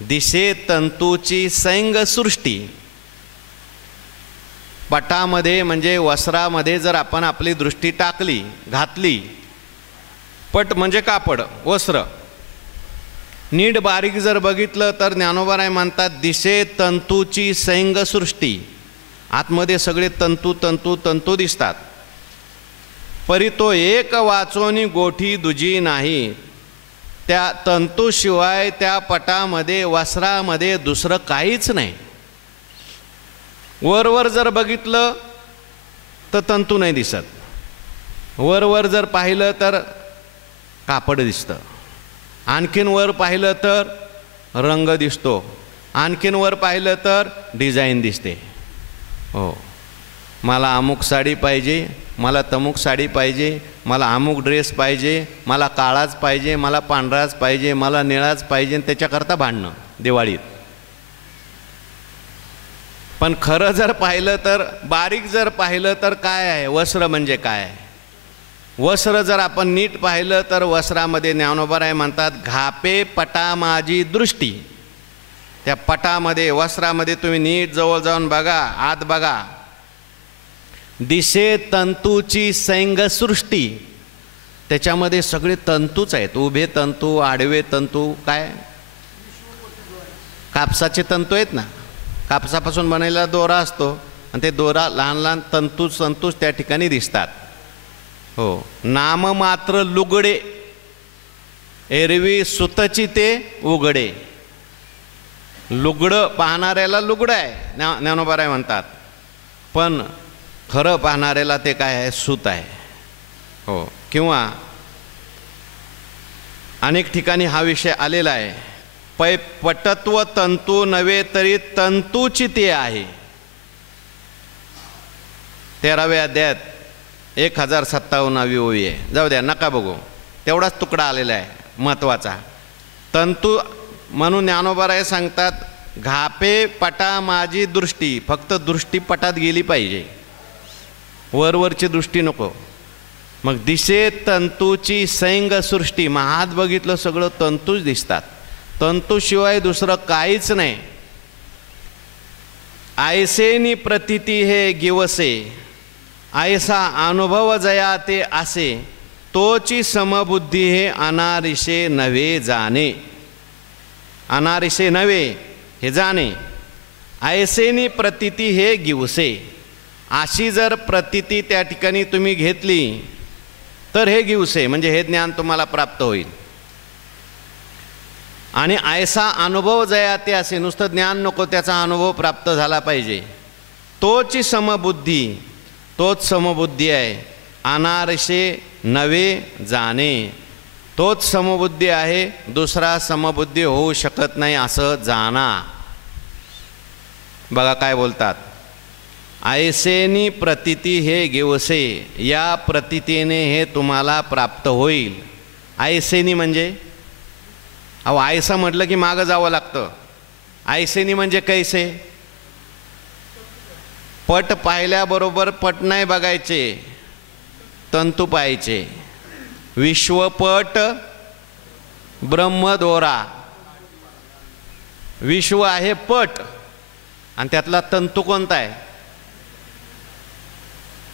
दिशे तंतूची सैंग सृष्टी. पटामध्ये म्हणजे वस्त्रामध्ये जर आपण आपली दृष्टी टाकली, घातली, पट म्हणजे कापड, वस्त्र, नीट बारीक जर बघितलं तर ज्ञानोबाराय म्हणतात दिशे तंतूची सैंग सृष्टी. आतमध्ये सगळे तंतू तंतू तंतू दिसतात. परी तो एक वाचोनी गोठी दुजी नाही. त्या तंतूशिवाय त्या पटामध्ये वस्त्रामध्ये दुसरं काहीच नाही. वरवर जर बघितलं तर तंतू नाही दिसत, वरवर जर पाहिलं तर कापड दिसतं, आणखीन वर पाहिलं तर रंग दिसतो, आणखीन वर पाहिलं तर डिझाईन दिसते. हो, मला अमुक साडी पाहिजे, मला तमुक साडी पाहिजे, मला अमुक ड्रेस पाहिजे, मला काळाच पाहिजे, मला पांढराच पाहिजे, मला निळाच पाहिजे, त्याच्याकरता भांडणं दिवाळीत. पण खरं जर पाहिलं तर, बारीक जर पाहिलं तर काय आहे? वस्त्र म्हणजे काय? वस्त्र जर आपण नीट पाहिलं तर वस्त्रामध्ये ज्ञानोबाराय म्हणतात घापे पटा माझी दृष्टी. त्या पटामध्ये, वस्त्रामध्ये तुम्ही नीट जवळ जाऊन बघा, आत बघा. दिशे तंतूची सैंग सृष्टी, त्याच्यामध्ये सगळे तंतूच आहेत, उभे तंतू, आडवे तंतू, काय कापसाचे तंतू आहेत ना, कापसापासून बनलेला दोरा असतो आणि ते दोरा लहान लहान तंतूच त्या ठिकाणी दिसतात. हो, नाम मात्र लुगडे एरवी सुतची ते उघडे. लुगडं पाहणाऱ्याला लुगडं आहे ज्ञानोबाराय म्हणतात, पण खरं पाहणाऱ्याला ते काय आहे, सूत आहे. हो, किंवा अनेक ठिकाणी हा विषय आलेला आहे. पटत्व तंतू नव्हे तरी तंतूची ते आहे. 13व्या अध्यायात 1057वी ओवी आहे. जाऊ द्या, नका बघू, तेवढाच तुकडा आलेला आहे महत्त्वाचा. तंतू म्हणून ज्ञानोबाराय सांगतात, घापे पटा माझी दृष्टी. फक्त दृष्टी पटात गेली पाहिजे, वरवरची दृष्टी नको. मग दिसे तंतूची सैंग सृष्टी. महात बघितलं सगळं तंतूच दिसतात, तंतूशिवाय दुसरं काहीच नाही. आयसेनी प्रतीती हे गिवसे, आयसा अनुभव जया ते असे, तोची समबुद्धी हे अनारिसे नव्हे जाणे. अनारिसे नव्हे हे जाणे. आयसेनी प्रतीती हे गिवसे. अशी जर प्रतीती त्या ठिकाणी तुम्ही घेतली तर हे गिवसे म्हणजे हे ज्ञान तुम्हाला प्राप्त होईल. आणि ऐसा अनुभव जया ते असे, नुसतं ज्ञान नको, त्याचा अनुभव प्राप्त झाला पाहिजे. तोची समबुद्धी, तोच समबुद्धी आहे. अनारसे नवे जाणे, तोच समबुद्धी आहे, दुसरा समबुद्धी होऊ शकत नाही असं जाणा. बघा काय बोलतात, ऐसेनी प्रतीती हे गिवसे. या प्रतीतीने हे तुम्हाला प्राप्त होईल. ऐसेनी म्हणजे, अहो आयसा म्हटलं की मागं जावं लागतं. ऐसेनी म्हणजे कैसे? पट पाहिल्याबरोबर पट नाही बघायचे, तंतू पाहायचे. विश्वपट ब्रह्मदोरा. विश्व आहे पट आणि त्यातला तंतू कोणता आहे?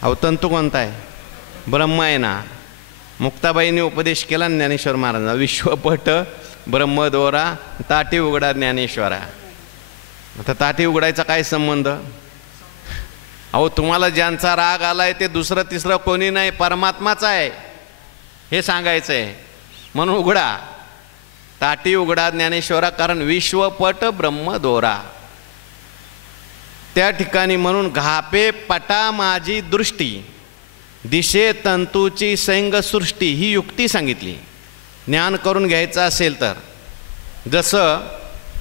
अहो तंतू कोणता आहे? ब्रह्म आहे ना. मुक्ताबाईंनी उपदेश केला ज्ञानेश्वर महाराजांना, विश्वपट ब्रह्मदोरा ताटी उघडा ज्ञानेश्वरा. आता ताटी उघडायचा काय संबंध? अहो तुम्हाला ज्यांचा राग आलाय ते दुसरं तिसरं कोणी नाही, परमात्माचा आहे हे सांगायचं आहे. म्हणून उघडा, ताटी उघडा ज्ञानेश्वरा, कारण विश्वपट ब्रह्मदोरा त्या ठिकाणी. म्हणून घापे पटा माझी दृष्टी, दिशे तंतूची सैंग सृष्टी. ही युक्ती सांगितली ज्ञान करून घ्यायचं असेल तर. जसं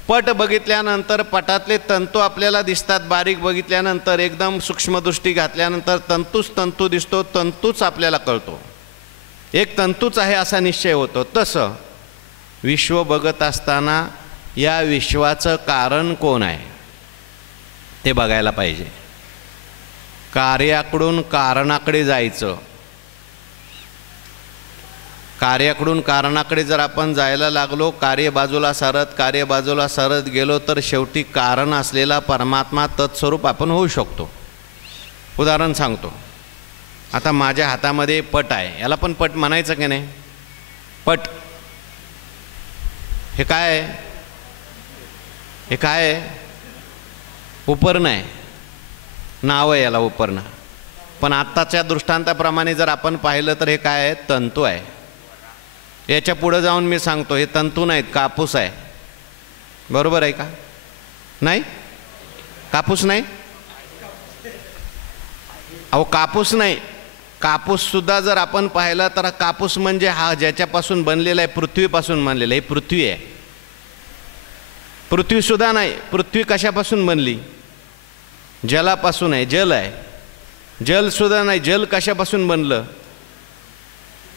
पट बघितल्यानंतर पटातले तंतू आपल्याला दिसतात, बारीक बघितल्यानंतर एकदम सूक्ष्मदृष्टी घातल्यानंतर तंतूच तंतू दिसतो, तंतूच आपल्याला कळतो, एक तंतूच आहे असा निश्चय होतो. तसं विश्व बघत असताना या विश्वाचं कारण कोण आहे ते बघायला पाहिजे. कार्याकडून कारणाकडे जायचं. कार्याकडून कारणाकडे जर आपण जायला लागलो, कार्य बाजूला सरत गेलो तर शेवटी कारण असलेला परमात्मा तत्स्वरूप आपण होऊ शकतो. उदाहरण सांगतो. आता माझ्या हातामध्ये पट आहे, याला पण पट म्हणायचं की नाही? पट हे काय आहे? हे काय आहे? उपर्ण आहे, नाव आहे याला उपर्ण. पण आत्ताच्या दृष्टांताप्रमाणे जर आपण पाहिलं तर हे काय आहे? तंतू आहे. याच्या पुढे जाऊन मी सांगतो हे तंतू नाहीत, कापूस आहे. बरोबर आहे का? नाही, कापूस नाही. अहो कापूस नाही, कापूससुद्धा जर आपण पाहिला तर कापूस म्हणजे हा ज्याच्यापासून बनलेला आहे, पृथ्वीपासून बनलेला आहे. पृथ्वी आहे. पृथ्वीसुद्धा नाही. पृथ्वी कशापासून बनली? जलापासून आहे, जल आहे. जलसुद्धा नाही. जल कशापासून बनलं?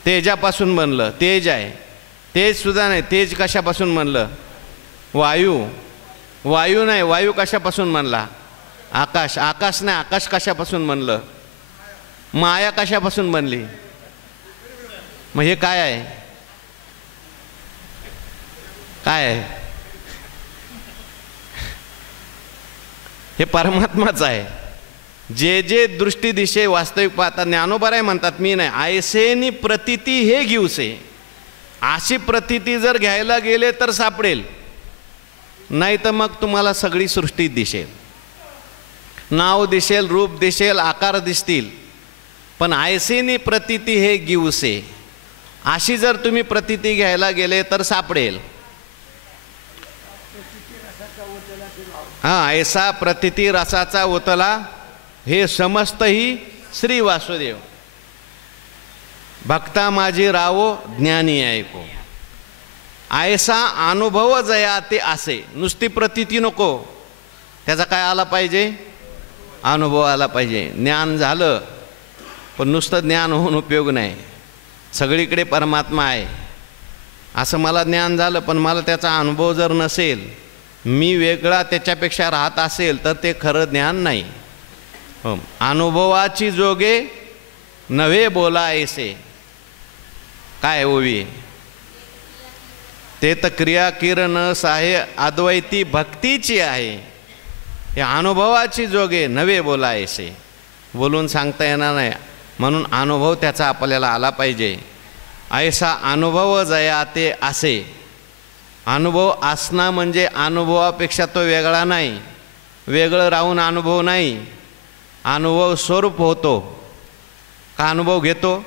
तेजापासून बनलं, तेज आहे. तेजसुद्धा नाही. तेज कशापासून बनलं? वायू. वायू नाही. वायू कशापासून बनला? आकाश. आकाश नाही. आकाश कशापासून बनलं? माया कशापासून बनली? मग हे काय आहे? काय आहे? हे परमात्माच आहे. जे जे दृष्टी दिशे वास्तविक पाहता. ज्ञानोबाराय म्हणतात, मी नाही, आयसेनी प्रतीती हे गिवसे. अशी प्रतीती जर घ्यायला गेले तर सापडेल, नाही तर मग तुम्हाला सगळी सृष्टी दिसेल, नाव दिसेल, रूप दिसेल, आकार दिसतील, पण ऐसेनी प्रतीती हे गिवसे, अशी जर तुम्ही प्रतीती घ्यायला गेले तर सापडेल. हां, ऐसा प्रतीती रसाचा ओतला हे समस्त ही श्री वासुदेव. भक्ता माझी रावो ज्ञानी ऐको. ऐसा अनुभव जया ते असे, नुसती प्रतीती नको, त्याचा काय आला पाहिजे, अनुभव आला पाहिजे. ज्ञान झालं पण नुसतं ज्ञान होऊन उपयोग नाही. सगळीकडे परमात्मा आहे असं मला ज्ञान झालं, पण मला त्याचा अनुभव जर नसेल, मी वेगळा त्याच्यापेक्षा राहत असेल, तर ते खरं ज्ञान नाही. अनुभवाची जोगे नव्हे बोला ऐसे. काय ओवी, ते तर क्रिया किरण साहे अद्वैती भक्तीची आहे. हे अनुभवाची जोगे नव्हे बोला ऐसे, बोलून सांगता येणार नाही, म्हणून अनुभव त्याचा आपल्याला आला पाहिजे. ऐसा अनुभव जया ते असे. अनुभव असणं म्हणजे अनुभवापेक्षा तो वेगळा नाही, वेगळं राहून अनुभव नाही. अनुभव स्वरूप होतो का अनुभव घेतो,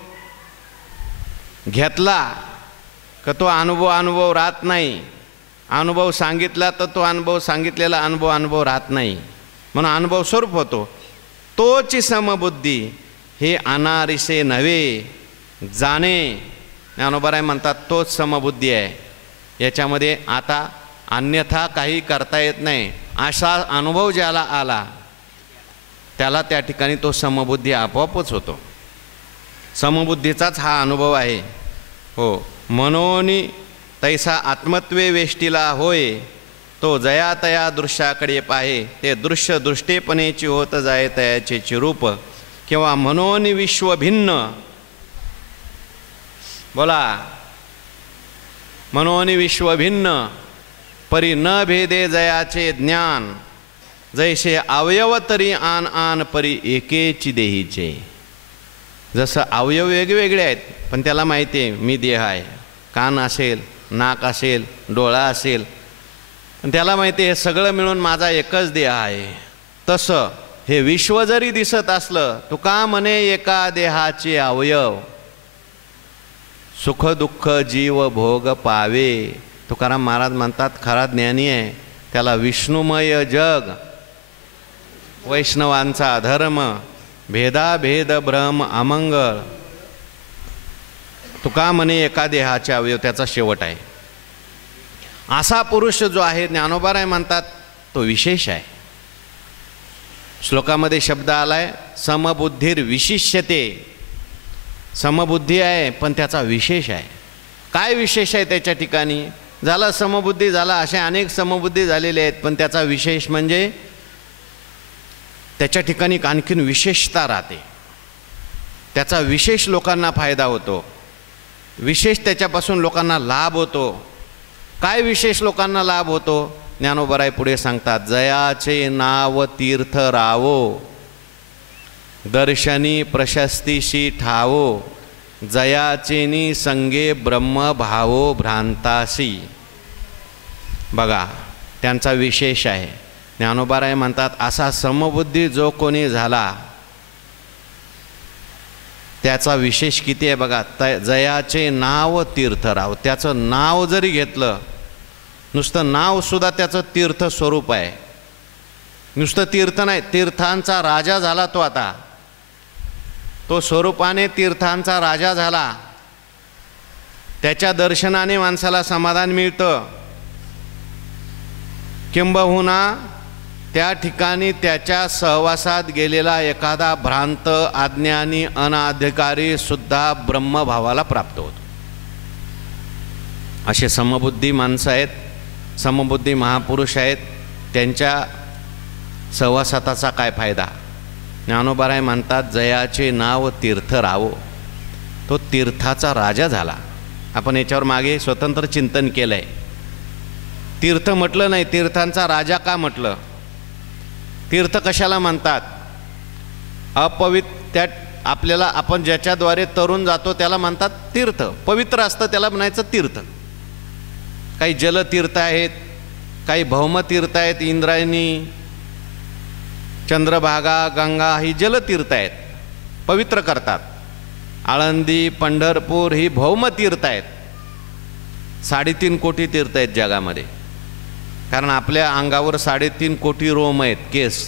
घेतला का तो अनुभव राहत नाही. अनुभव सांगितला तर तो अनुभव सांगितलेला अनुभव राहत नाही, म्हणून अनुभव स्वरूप होतो. तोची समबुद्धी हे अनारिसे नव्हे जाणे. ज्ञानोबराय म्हणतात तोच समबुद्धी आहे, याच्यामध्ये आता अन्यथा काही करता येत नाही. असा अनुभव ज्याला आला त्याला त्या ठिकाणी तो समबुद्धी आपोआपच होतो. समबुद्धीचाच हा अनुभव आहे. हो, मनोनी तैसा आत्मत्वे वेष्टीला होय, तो जया तया दृश्याकडे पाहे, ते दृश्य दृष्टेपणेची होत जाय तयाचे रूप. किंवा मनोनी विश्व भिन्न, बोला, मनोनी विश्व भिन्न परी न भेदे जयाचे ज्ञान, जैसे अवयव तरी आन आन परी एकेची देहीचे. जसं अवयव वेगवेगळे आहेत, पण त्याला माहिती आहे मी देह आहे. कान असेल, नाक असेल, डोळा असेल, पण त्याला माहिती आहे हे सगळं मिळून माझा एकच देह आहे. तसं हे विश्व जरी दिसत असलं, तुका म्हणे एका देहाचे अवयव, सुख दुःख जीव भोग पावे. तुकाराम महाराज म्हणतात खरा ज्ञानी आहे त्याला विष्णुमय जग, वैष्णवांचा धर्म, भेदाभेद भ्रम अमंगळ, तुका म्हणे एका देहाचे अवयव, त्याचा शेवट आहे. असा पुरुष जो आहे, ज्ञानोबाराय म्हणतात तो विशेष आहे. श्लोकामध्ये शब्द आलाय समबुद्धीर विशिष्यते. समबुद्धी आहे पण त्याचा विशेष आहे. काय विशेष आहे त्याच्या ठिकाणी? झाला समबुद्धी झाला, अशा अनेक समबुद्धी झालेले आहेत, पण त्याचा विशेष म्हणजे त्याच्या ठिकाणी आणखीन विशेषता राहते. त्याचा विशेष लोकांना फायदा होतो, विशेष त्याच्यापासून लोकांना लाभ होतो. काय विशेष लोकांना लाभ होतो? ज्ञानोबराय पुढे सांगतात, जयाचे नाव तीर्थ रावो, दर्शनी प्रशस्तीशी ठावो, जयाचेनी संगे ब्रह्म भावो भ्रांतासी. बघा, त्यांचा विशेष आहे. ज्ञानोबाराय म्हणतात असा समबुद्धी जो कोणी झाला त्याचा विशेष किती आहे बघा. जयाचे नाव तीर्थराव, त्याचं नाव जरी घेतलं, नुसतं नावसुद्धा त्याचं तीर्थ स्वरूप आहे. नुसतं तीर्थ नाही, तीर्थांचा राजा झाला तो. आता तो स्वरूपाने तीर्थांचा राजा झाला. त्याच्या दर्शनाने माणसाला समाधान मिळतं. किंबहुना त्या ठिकाणी त्याच्या सहवासात गेलेला एखादा भ्रांत अज्ञानी अनाधिकारी सुद्धा ब्रह्मभावाला प्राप्त होतो. असे समबुद्धी माणसं आहेत, समबुद्धी महापुरुष आहेत. त्यांच्या सहवासाचा काय फायदा? ज्ञानोबाराय म्हणतात जयाचे नाव तीर्थ रावो, तो तीर्थाचा राजा झाला. आपण याच्यावर मागे स्वतंत्र चिंतन केलं आहे. तीर्थ म्हटलं नाही, तीर्थांचा राजा का म्हटलं? तीर्थ कशाला म्हणतात? त्या आपल्याला आपण ज्याच्याद्वारे तरुण जातो त्याला म्हणतात तीर्थ. पवित्र असतं त्याला म्हणायचं तीर्थ. काही जलतीर्थ आहेत, काही भौमतीर्थ आहेत, इंद्रायणी, चंद्रभागा, गंगा ही जलतीर्थ आहेत, पवित्र करतात. आळंदी, पंढरपूर ही भौमतीर्थ आहेत. 3.5 कोटी तीर्थ आहेत जगामध्ये, कारण आपल्या अंगावर 3.5 कोटी रोम आहेत, केस,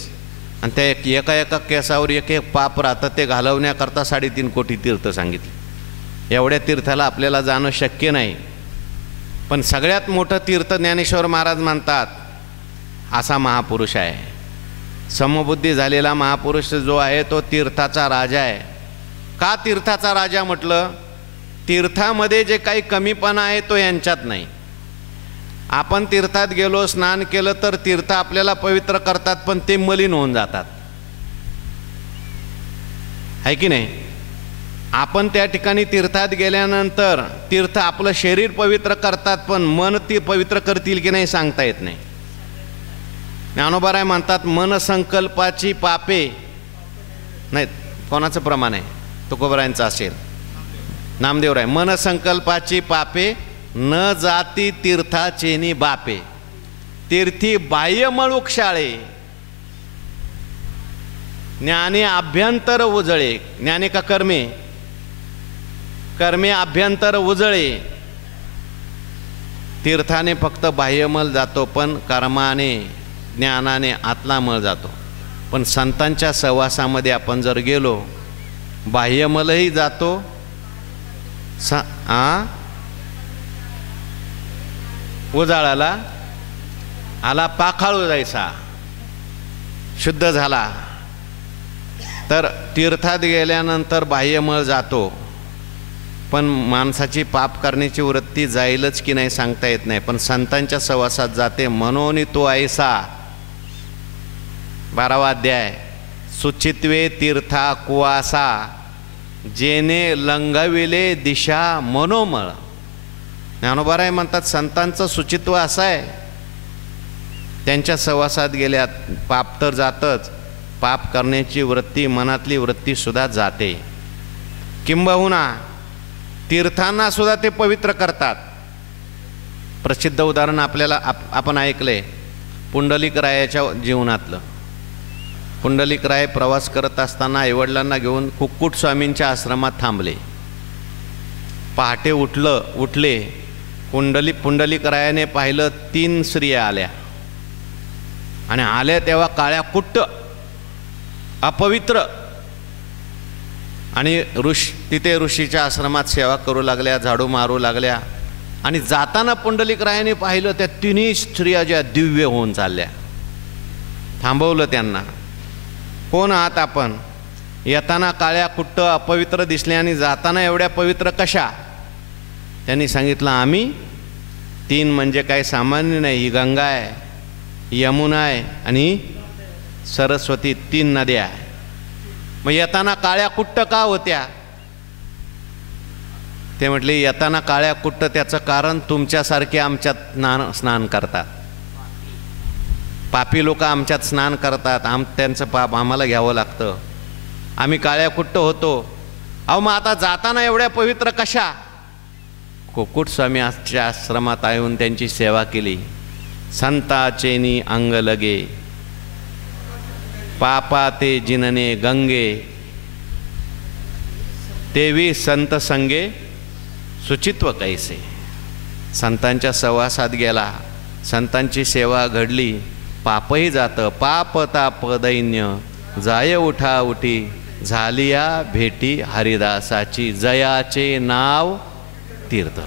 आणि त्या एका एका केसावर एक एक पाप राहतं, ते घालवण्याकरता 3.5 कोटी तीर्थ सांगितले. एवढ्या तीर्थाला आपल्याला जाणं शक्य नाही. पण सगळ्यात मोठं तीर्थ ज्ञानेश्वर महाराज म्हणतात असा महापुरुष आहे. समबुद्धी झालेला महापुरुष जो आहे तो तीर्थाचा राजा आहे. का तीर्थाचा राजा म्हटलं? तीर्थामध्ये जे काही कमीपणा आहे तो यांच्यात नाही. आपण तीर्थात गेलो, स्नान केलं तर तीर्थ आपल्याला पवित्र करतात, पण ते मलिन होऊन जातात, आहे की नाही? आपण त्या ठिकाणी तीर्थात गेल्यानंतर तीर्थ आपलं शरीर पवित्र करतात, पण मन ते पवित्र करतील की नाही सांगता येत नाही. ज्ञानोबा म्हणतात मन संकल्पाची पापे नाही. कोणाचं प्रमाण आहे? तुकोबरायांचं असेल, नामदेवराय. मन संकल्पाची पापे न जाती तीर्थाचेनी बापे, तीर्थी बाह्य मळुक्षाळे, ज्ञाने अभ्यंतर उजळे. ज्ञाने का कर्मे? कर्मे अभ्यंतर उजळे. तीर्थाने फक्त बाह्यमल जातो, पण कर्माने ज्ञानाने आतला मळ जातो. पण संतांच्या सहवासामध्ये आपण जर गेलो, बाह्यमलही जातो, उजाळाला आला पाखाळू जायचा, शुद्ध झाला. तर तीर्थात गेल्यानंतर बाह्यमळ जातो, पण माणसाची पाप करण्याची वृत्ती जाईलच की नाही सांगता येत नाही. पण संतांच्या सहवासात जाते. म्हणून तो ऐसा 12वा अध्याय, सुचित्वे तीर्था कुवासा, जेने लंघविले दिशा मनोमळ. ज्ञानोबाराय म्हणतात संतांचं सुचित्व असं आहे, त्यांच्या सहवासात गेल्यात पाप तर जातच, पाप करण्याची वृत्ती, मनातली वृत्ती सुद्धा जाते. किंबहुना तीर्थांना सुद्धा ते पवित्र करतात. प्रसिद्ध उदाहरण आपल्याला आपण ऐकले पुंडलिकरायाच्या जीवनातलं. पुंडलिकराय प्रवास करत असताना आईवडिलांना घेऊन कुक्कुट स्वामींच्या आश्रमात थांबले. पहाटे उठले. पुंडलिकरायाने पाहिलं 3 स्त्रिया आल्या, आणि आल्या तेव्हा काळ्या कुट्ट, अपवित्र, आणि तिथे ऋषीच्या आश्रमात सेवा करू लागल्या, झाडू मारू लागल्या. आणि जाताना पुंडलिकरायाने पाहिलं त्या 3 स्त्रिया ज्या दिव्य होऊन चालल्या. थांबवलं त्यांना. कोण आहात आपण? येताना काळ्या कुट्ट अपवित्र दिसले आणि जाताना एवढ्या पवित्र कशा? त्यांनी सांगितलं आम्ही 3 म्हणजे काही सामान्य नाही, ही गंगा आहे, यमुना आहे आणि सरस्वती, 3 नद्या आहे. मग येताना काळ्या कुट्ट का होत्या? ते म्हटले येताना काळ्या कुट्ट त्याचं कारण तुमच्यासारखे आमच्यात स्नान करतात. पापी लोक आमच्यात स्नान करतात, त्यांचं पाप आम्हाला घ्यावं लागतं, आम्ही काळ्या कुट्ट होतो. अहो मग आता जाताना एवढ्या पवित्र कशा? कुक्कुट स्वामीच्या आश्रमात येऊन त्यांची सेवा केली. संताचेनी अंग लगे, पापा ते जिनने गंगे, तेवी संत संगे सुचित्व कैसे. संतांच्या सहवासात गेला, संतांची सेवा घडली, पापही जातं. पाप ताप दैन्य जाय उठा उठी, झालिया भेटी हरिदासाची, जयाचे नाव तीर्थ.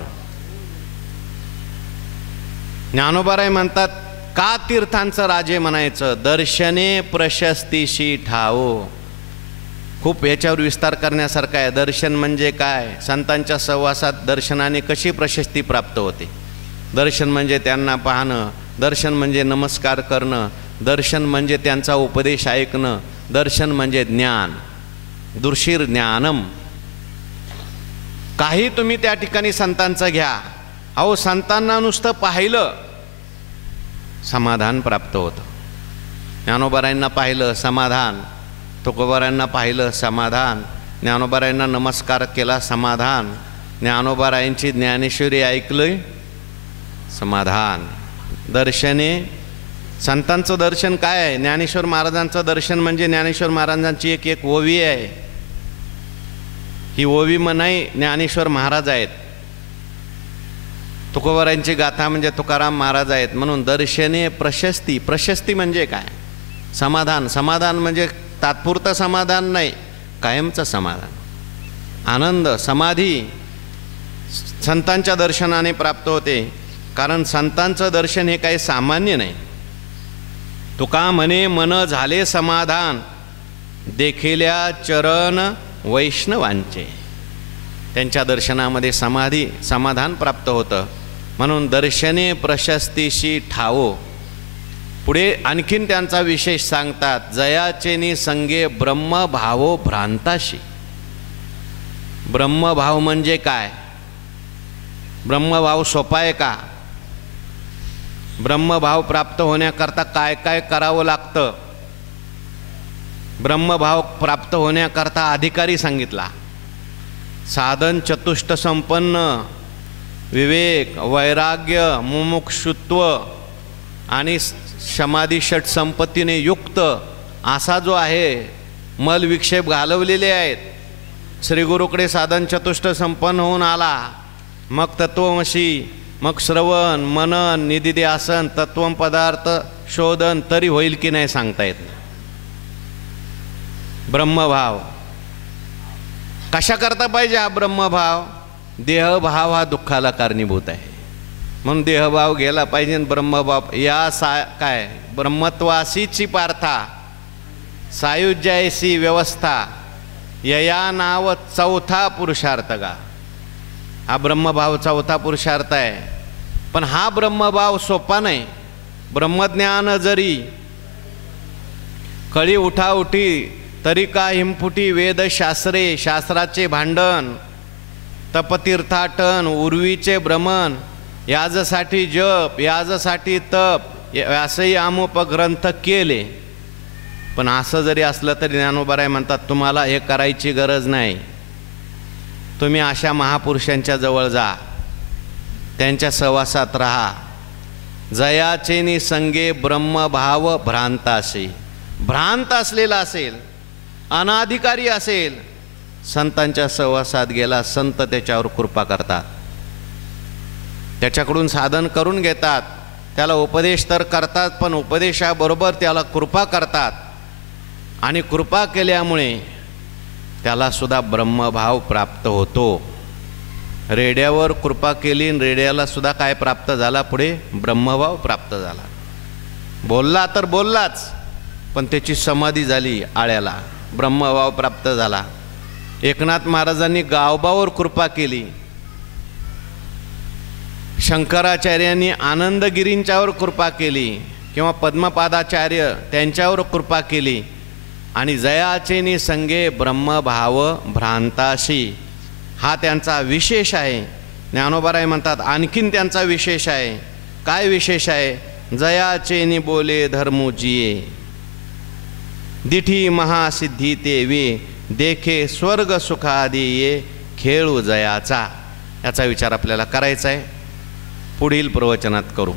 ज्ञानोबाराय म्हणतात का तीर्थांचं राजे म्हणायचं? दर्शने प्रशस्तीशी ठावो. खूप याच्यावर विस्तार करण्यासारखा आहे. दर्शन म्हणजे काय? संतांच्या सहवासात दर्शनाने कशी प्रशस्ती प्राप्त होते? दर्शन म्हणजे त्यांना पाहणं, दर्शन म्हणजे नमस्कार करणं, दर्शन म्हणजे त्यांचा उपदेश ऐकणं, दर्शन म्हणजे ज्ञान. दुर्शीर ज्ञानम. काही तुम्ही त्या ठिकाणी संतांचं घ्या. अहो संतांना नुसतं पाहिलं समाधान प्राप्त होतं. ज्ञानोबारायांना पाहिलं समाधान, तुकोबारायांना पाहिलं समाधान, ज्ञानोबारायांना नमस्कार केला समाधान, ज्ञानोबारायांची ज्ञानेश्वरी ऐकलं समाधान. दर्शने, संतांचं दर्शन काय आहे? ज्ञानेश्वर महाराजांचं दर्शन म्हणजे ज्ञानेश्वर महाराजांची एक ओवी आहे. ही ओवी म्हणाई ज्ञानेश्वर महाराज आहेत. तुकोबारायांची गाथा म्हणजे तुकाराम महाराज आहेत. म्हणून दर्शने प्रशस्ती. प्रशस्ती म्हणजे काय? समाधान. समाधान म्हणजे तात्पुरतं समाधान नाही, कायमचं समाधान, आनंद, समाधी संतांच्या दर्शनाने प्राप्त होते. कारण संतांचं दर्शन हे काही सामान्य नाही. तुका म्हणे मन झाले समाधान, देखिल्या चरण वैष्णवांचे. त्यांच्या दर्शनामध्ये समाधान प्राप्त होतं. म्हणून दर्शने प्रशस्तीशी ठावो. पुढे आणखीन त्यांचा विशेष सांगतात. जयाचेनी संगे ब्रह्मभावो भ्रांताशी. ब्रह्मभाव म्हणजे काय? ब्रह्मभाव सोपा आहे का? ब्रह्मभाव प्राप्त होण्याकरता काय काय करावं लागतं? ब्रह्मभाव प्राप्त होण्याकरता अधिकारी सांगितला. साधन चतुष्ट संपन्न, विवेक, वैराग्य, मुमुक्षुत्व आणि समाधी षट संपत्तीने युक्त असा जो आहे, मल विक्षेप घालवलेले आहेत. श्रीगुरुकडे साधन चतुष्ट संपन्न होऊन आला, मग तत्वमशी, मग श्रवण, मनन, निदिध्यासन, तत्वम पदार्थ शोधन, तरी होईल की नाही सांगता येत. ब्रह्मभाव कशा करता पाहिजे? हा ब्रह्मभाव, देहभाव हा दुःखाला कारणीभूत आहे. म्हणून देहभाव गेला पाहिजे. ब्रह्मभाव या काय ब्रह्मत्वासीची पार्था, सायुज्यायसी व्यवस्था, यया नाव चौथा पुरुषार्थ गा. हा ब्रह्मभाव चौथा पुरुषार्थ आहे. पण हा ब्रह्मभाव सोपा नाही. ब्रह्मज्ञान जरी कळी उठाउठी, तरी का हिमफुटी वेदशास्त्रे, शास्त्राचे भांडण, तपतीर्थाटन, उर्वीचे भ्रमण, याजसाठी जप, याजसाठी तप, व्यासही अमुप ग्रंथ केले. पण असं जरी असलं तरी ज्ञानोबाराय म्हणतात तुम्हाला हे करायची गरज नाही. तुम्ही अशा महापुरुषांच्या जवळ जा, त्यांच्या सहवासात राहा. जयाचेनी संगे ब्रह्मभाव भ्रांताशी. भ्रांत असलेला असेल, अनाधिकारी असेल, संतांच्या सहवासात गेला, संत त्याच्यावर कृपा करतात, त्याच्याकडून साधन करून घेतात, त्याला उपदेश तर करतात, पण उपदेशाबरोबर त्याला कृपा करतात. आणि कृपा केल्यामुळे त्याला सुद्धा ब्रह्मभाव प्राप्त होतो. रेड्यावर कृपा केली, रेड्याला सुद्धा काय प्राप्त झाला? पुढे ब्रह्मभाव प्राप्त झाला. बोलला तर बोललाच, पण त्याची समाधी झाली आळ्याला, ब्रह्मभाव प्राप्त झाला. एकनाथ महाराजांनी गावबावर कृपा केली, शंकराचार्यांनी आनंदगिरींच्यावर कृपा केली, किंवा पद्मपादाचार्य त्यांच्यावर कृपा केली. आणि जयाचेनी संगे ब्रह्मभाव भ्रांताशी हा त्यांचा विशेष आहे. ज्ञानोबाराय म्हणतात आणखीन त्यांचा विशेष आहे. काय विशेष आहे? जयाचेनी बोले धर्मोजिये, दिठी महासिद्धी ते वे, देखे स्वर्ग सुखादी ये, खेळू जयाचा. याचा विचार आपल्याला करायचा आहे. पुढील प्रवचनात करू.